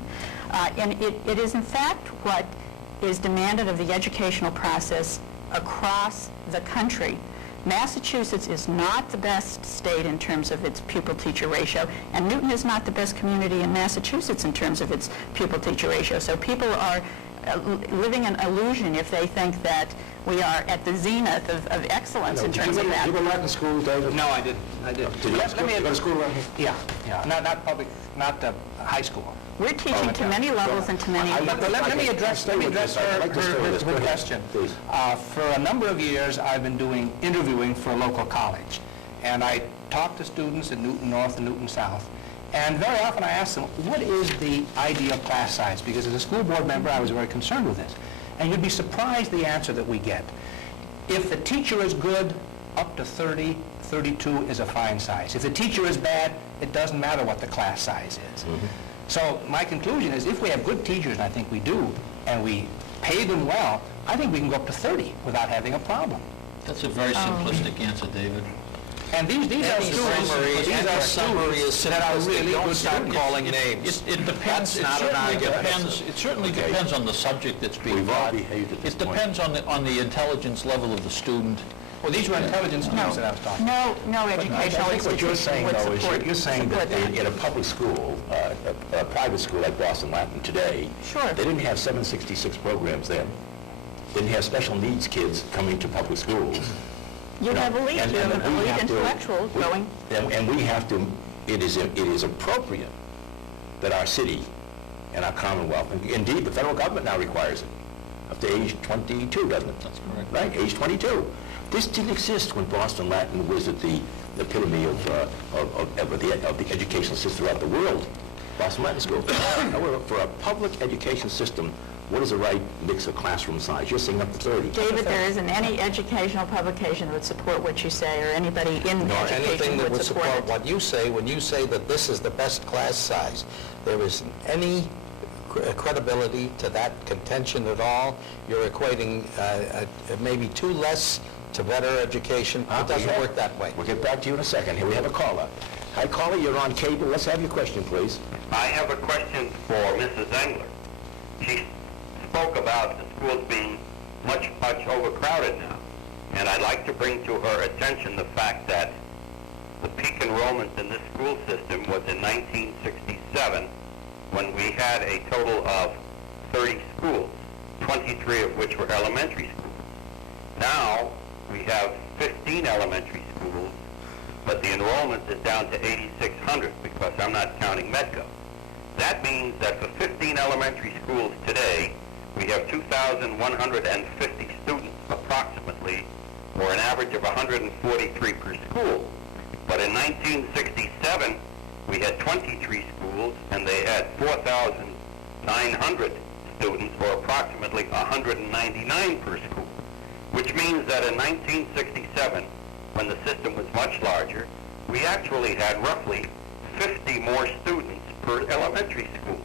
And it is in fact what is demanded of the educational process across the country. Massachusetts is not the best state in terms of its pupil-teacher ratio, and Newton is not the best community in Massachusetts in terms of its pupil-teacher ratio. So people are living an illusion if they think that we are at the zenith of excellence in terms of that. You were Latin school, David? No, I did. Did you go to school around here? Yeah. Not public, not high school. We're teaching to many levels and to many... But let me address her question. For a number of years, I've been doing interviewing for a local college. And I talk to students in Newton North and Newton South. And very often I ask them, what is the ideal class size? Because as a school board member, I was very concerned with this. And you'd be surprised the answer that we get. If the teacher is good, up to 30, 32 is a fine size. If the teacher is bad, it doesn't matter what the class size is. Mm-hmm. So my conclusion is if we have good teachers, and I think we do, and we pay them well, I think we can go up to 30 without having a problem. That's a very simplistic answer, David. And these are students that are really don't start calling names. It depends. It certainly depends on the subject that's being taught. It depends on the intelligence level of the student. Well, these were intelligence students that I was talking about. No educational institution would support. You're saying that in a public school, a private school like Boston Latin today, sure, they didn't have 766 programs then. They didn't have special needs kids coming to public schools. You have elite intellectuals going. And we have to, it is appropriate that our city and our Commonwealth, and indeed the federal government now requires it, up to age 22, doesn't it? That's correct. Right, age 22. This didn't exist when Boston Latin was at the epitome of the educational system throughout the world. Boston Latin School. However, for a public education system, what is the right mix of classroom size? You're saying up to 30. David, there isn't any educational publication that would support what you say, or anybody in education anything that would support it. what you say when you say that this is the best class size. There isn't any credibility to that contention at all. You're equating maybe two less to better education. It doesn't work that way. We'll get back to you in a second. Here we have a caller. Hi, caller. You're on cable. Let's have your question, please. I have a question for Mrs. Engler. She spoke about the schools being much overcrowded now. And I'd like to bring to her attention the fact that the peak enrollment in this school system was in 1967, when we had a total of 30 schools, 23 of which were elementary schools. Now, we have 15 elementary schools, but the enrollment is down to 8,600 because I'm not counting METCO. That means that for 15 elementary schools today, we have 2,150 students approximately, or an average of 143 per school. But in 1967, we had 23 schools, and they had 4,900 students, or approximately 199 per school, which means that in 1967, when the system was much larger, we actually had roughly 50 more students per elementary school.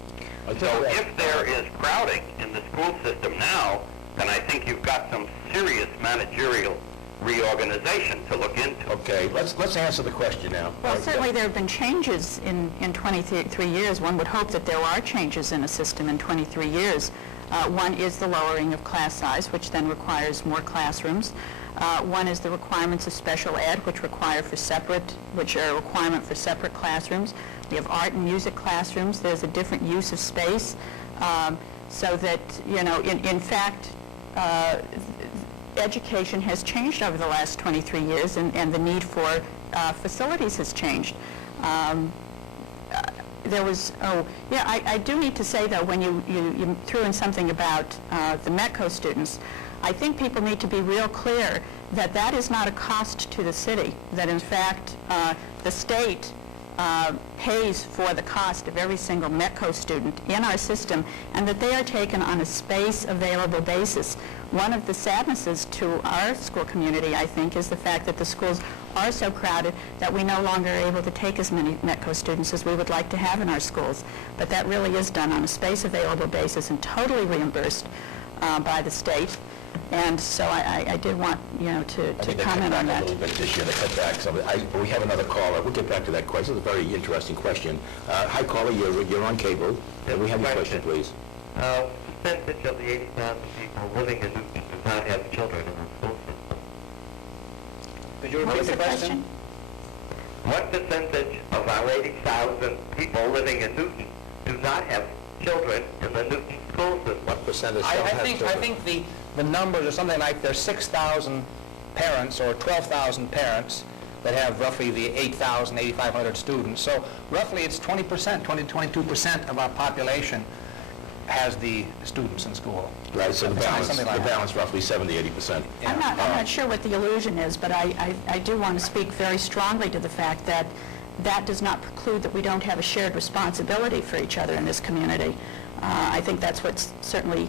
So if there is crowding in the school system now, then I think you've got some serious managerial reorganization to look into. Okay, let's answer the question now. Well, certainly there have been changes in 23 years. One would hope that there are changes in a system in 23 years. One is the lowering of class size, which then requires more classrooms. One is the requirements of special ed, which are a requirement for separate classrooms. We have art and music classrooms. There's a different use of space, so that, in fact, education has changed over the last 23 years, and the need for facilities has changed. I do need to say, though, when you threw in something about the METCO students, I think people need to be real clear that that is not a cost to the city, that in fact the state pays for the cost of every single METCO student in our system, and that they are taken on a space available basis. One of the sadnesses to our school community, I think, is the fact that the schools are so crowded that we no longer are able to take as many METCO students as we would like to have in our schools. But that really is done on a space available basis and totally reimbursed by the state. And so I did want, to comment on that. A little bit this year, they cut back some. We have another caller. We'll get back to that question. It's a very interesting question. Hi, caller. You're on cable. We have your question, please. Percentage of the 80,000 people living in Newton do not have children in the school system? Could you What repeat was the the question? What percentage of our 80,000 people living in Newton do not have children in the Newton school system? What percentage don't I have think children? the numbers are something like there's 6,000 parents or 12,000 parents that have roughly the 8,000, 8,500 students. So roughly it's 20%, 20 to 22% of our population has the students in school. Right, so the balance roughly 70-80%. Yeah. I'm not sure what the illusion is, but I do want to speak very strongly to the fact that that does not preclude that we don't have a shared responsibility for each other in this community. I think that's what's certainly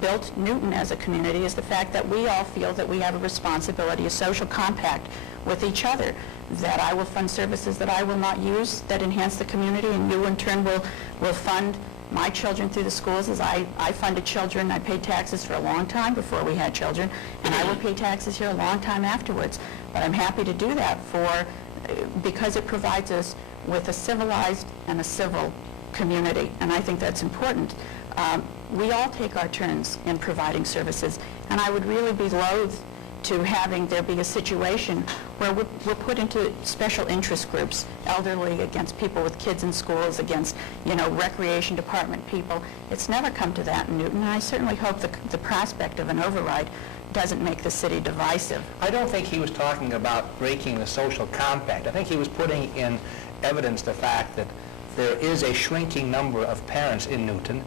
built Newton as a community, is the fact that we all feel that we have a responsibility, a social compact with each other, that I will fund services that I will not use that enhance the community, and you in turn will fund my children through the schools. As I funded children, I paid taxes for a long time before we had children, and I will pay taxes here a long time afterwards. But I'm happy to do that because it provides us with a civilized and a civil community, and I think that's important. We all take our turns in providing services, and I would really be loath to having there be a situation where we're put into special interest groups, elderly against people with kids in schools, against, recreation department people. It's never come to that in Newton, and I certainly hope the prospect of an override doesn't make the city divisive. I don't think he was talking about breaking the social compact. I think he was putting in evidence the fact that there is a shrinking number of parents in Newton,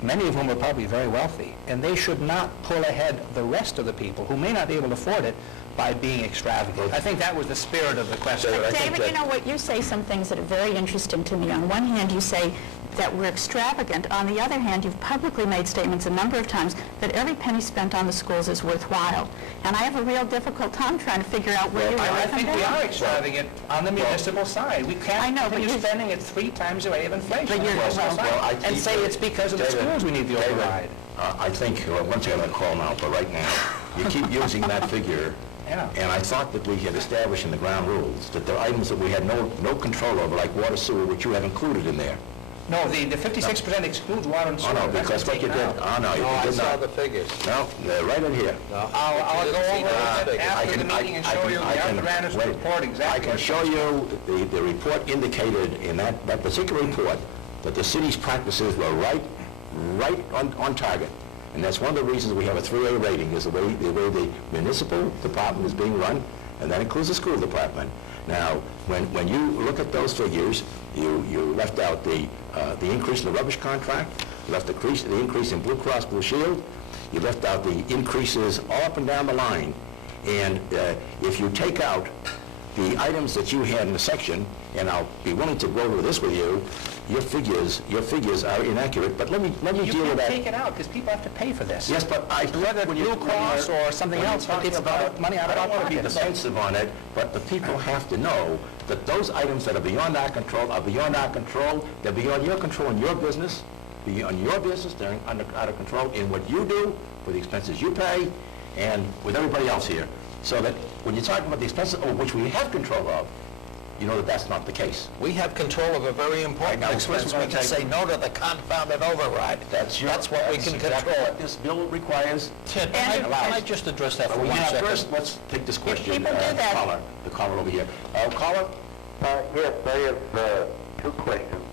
many of whom are probably very wealthy, and they should not pull ahead the rest of the people who may not be able to afford it by being extravagant. I think that was the spirit of the question. But David, what you say some things that are very interesting to me. On one hand, you say that we're extravagant. On the other hand, you've publicly made statements a number of times that every penny spent on the schools is worthwhile. And I have a real difficult time trying to figure out where you really I think we are extravagant on the municipal side. We can't continue spending at 3 times the rate of inflation and say it's because of the schools we need the override. I think, once again, I'm going to call now, but right now, you keep using that figure. Yeah. And I thought that we had established in the ground rules that there are items that we had no control over, like water, sewer, which you have included in there. No, the 56% excludes water and sewer. Oh, no, because what you did, you did not. I saw the figures. No, they're right in here. No, I'll go over it I after can- the meeting and I show can- you I the can- apparatus wait. report exactly. I can show you the report indicated in that particular report that the city's practices were right on target. And that's one of the reasons we have a 3A rating, is the way the municipal department is being run, and that includes the school department. Now, when you look at those figures, you left out the increase in the rubbish contract, you left the increase in Blue Cross Blue Shield, you left out the increases all up and down the line. And if you take out the items that you had in the section, and I'll be willing to go over this with you, your figures are inaccurate, but let me You deal with can't that. take it out, because people have to pay for this. Yes, but Whether Blue Cross or something else, but it's about money out of our I don't want to be pocket. defensive on it, but the people have to know that those items that are beyond our control are beyond our control. They're beyond your control in your business, beyond your business. They're out of control in what you do, for the expenses you pay, and with everybody else here. So that when you're talking about the expenses, which we have control of, you know that that's not the case. We have control of a very important Right, now, expense. we're We gonna can take- say no to the confounded override. That's what we can exactly control. what this bill requires. Ted, And- can I just address that for Well, 1 yeah, second? first, let's take this question. people do that- The caller over here. Caller? Yes, I have two questions.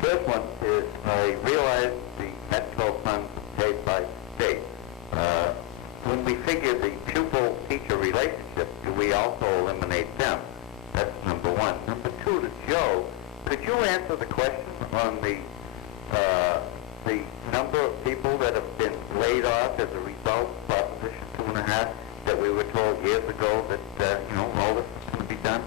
First one is, I realize the METCO funds are paid by the state. When we figure the pupil-teacher relationship, do we also eliminate them? That's number one. Number two, to Joe, could you answer the question on the number of people that have been laid off as a result of Proposition 2.5 that we were told years ago that, all this is going to be done?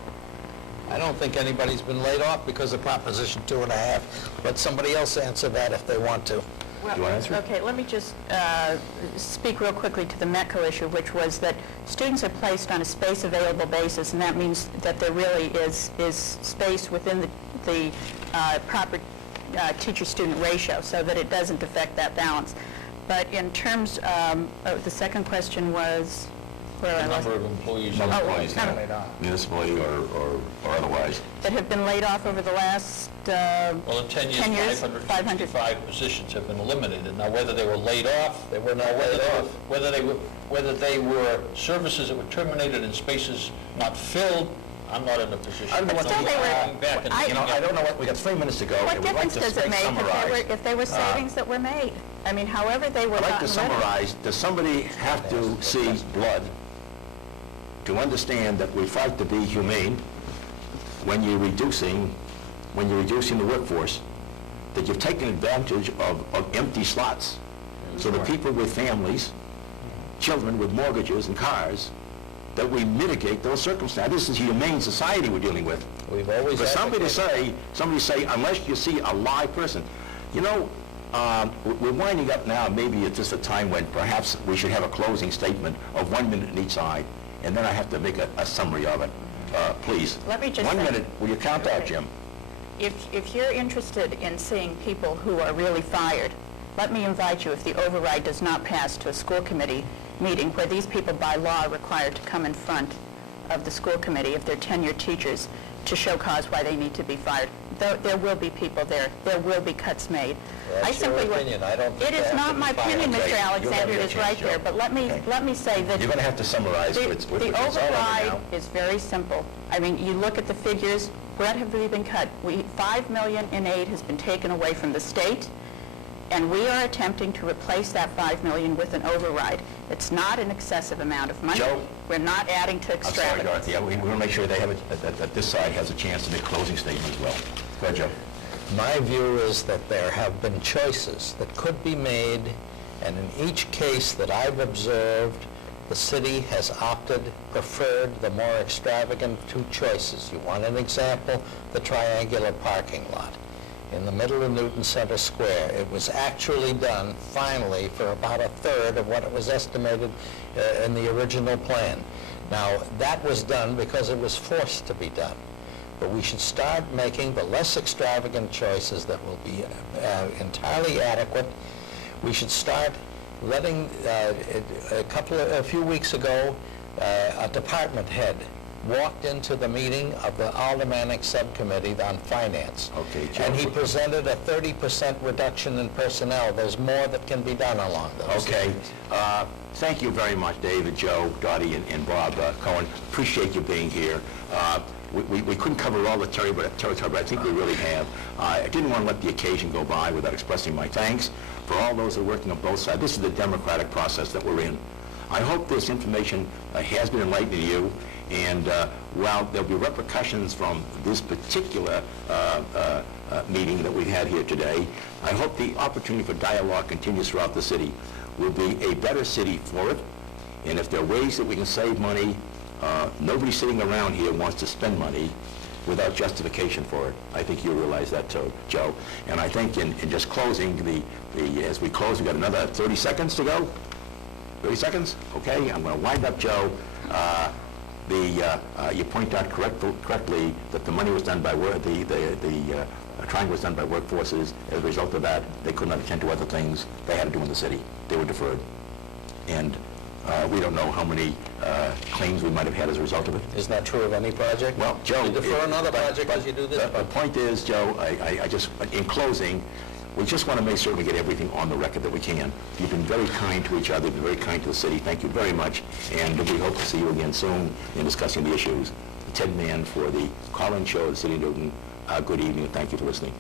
I don't think anybody's been laid off because of Proposition 2.5. Let somebody else answer that if they want to. Well, Do you want to answer? okay, let me just speak real quickly to the METCO issue, which was that students are placed on a space available basis, and that means that there really is space within the proper teacher-student ratio, so that it doesn't affect that balance. But in terms of the second question was, where I The lost number of employees. Number of Oh, employees, kind of yeah. laid off. Municipally or otherwise. that have been laid off over the last Well, in 10 years, 10 years, 555 positions have been eliminated. Now, whether they were laid off, They were not laid off. whether they were services that were terminated and spaces not filled, I'm not in a position. I don't know what Still, they were- Going back and I- You know, I don't know what, we got 3 minutes to go. What and we'd like difference to does it make summarize. if there were savings that were made? I mean, however they were I'd like gotten to rid of. summarize, does somebody have to see blood to understand that we fight to be humane when you're reducing the workforce, that you've taken advantage of empty slots, so the people with families, children with mortgages and cars, that we mitigate those circumstances. This is a humane society we're dealing with. We've always For somebody advocated. say, unless you see a live person, we're winding up now. Maybe it's just a time when perhaps we should have a closing statement of 1 minute on each side, and then I have to make a summary of it. Please. Let me just 1 say- minute. Will you count out, Jim? If you're interested in seeing people who are really fired, let me invite you, if the override does not pass, to a school committee meeting where these people by law are required to come in front of the school committee, if they're tenured teachers, to show cause why they need to be fired. There will be people there. There will be cuts made. That's your opinion. I don't think It they is have to not be my fired. opinion, Okay, Mr. Alexander, you'll it is have your right chance, there. Joe. But let me say that You're going to have to summarize. the It's all over override now. is very simple. I mean, you look at the figures, what have we been cut? $5 million in aid has been taken away from the state, and we are attempting to replace that $5 million with an override. It's not an excessive amount of money. Joe? We're not adding to I'm sorry, extravagance. Dorothy. We want to make sure they have that this side has a chance to make a closing statement as well. Go ahead, Joe. My view is that there have been choices that could be made, and in each case that I've observed, the city has preferred the more extravagant two choices. You want an example? The triangular parking lot in the middle of Newton Center Square. It was actually done, finally, for about a third of what it was estimated in the original plan. Now, that was done because it was forced to be done. But we should start making the less extravagant choices that will be entirely adequate. We should start letting, a few weeks ago, a department head walked into the meeting of the Aldermanic Subcommittee on Finance. Okay, Joe. And he presented a 30% reduction in personnel. There's more that can be done along those Okay. lines. Thank you very much, David, Joe, Dottie, and Bob Cohen. Appreciate you being here. We couldn't cover all the territory, but I think we really have. I didn't want to let the occasion go by without expressing my thanks for all those who are working on both sides. This is the democratic process that we're in. I hope this information has been enlightening to you, and while there'll be repercussions from this particular meeting that we've had here today, I hope the opportunity for dialogue continues throughout the city. We'll be a better city for it, and if there are ways that we can save money, nobody sitting around here wants to spend money, without justification for it. I think you realize that too, Joe. And I think in just closing, as we close, we've got another 30 seconds to go. 30 seconds? Okay, I'm going to wind up, Joe. You point out correctly that the money was done by the triangle was done by workforces. As a result of that, they could not attend to other things they had to do in the city. They were deferred. And we don't know how many claims we might have had as a result of it. Isn't that true of any project? Well, Joe... You defer another project as you do this? The point is, Joe, I just, in closing, we just want to make certain we get everything on the record that we can. You've been very kind to each other, you've been very kind to the city. Thank you very much, and we hope to see you again soon in discussing the issues. Ted Mann for the call-in show of the City of Newton. Good evening, and thank you for listening.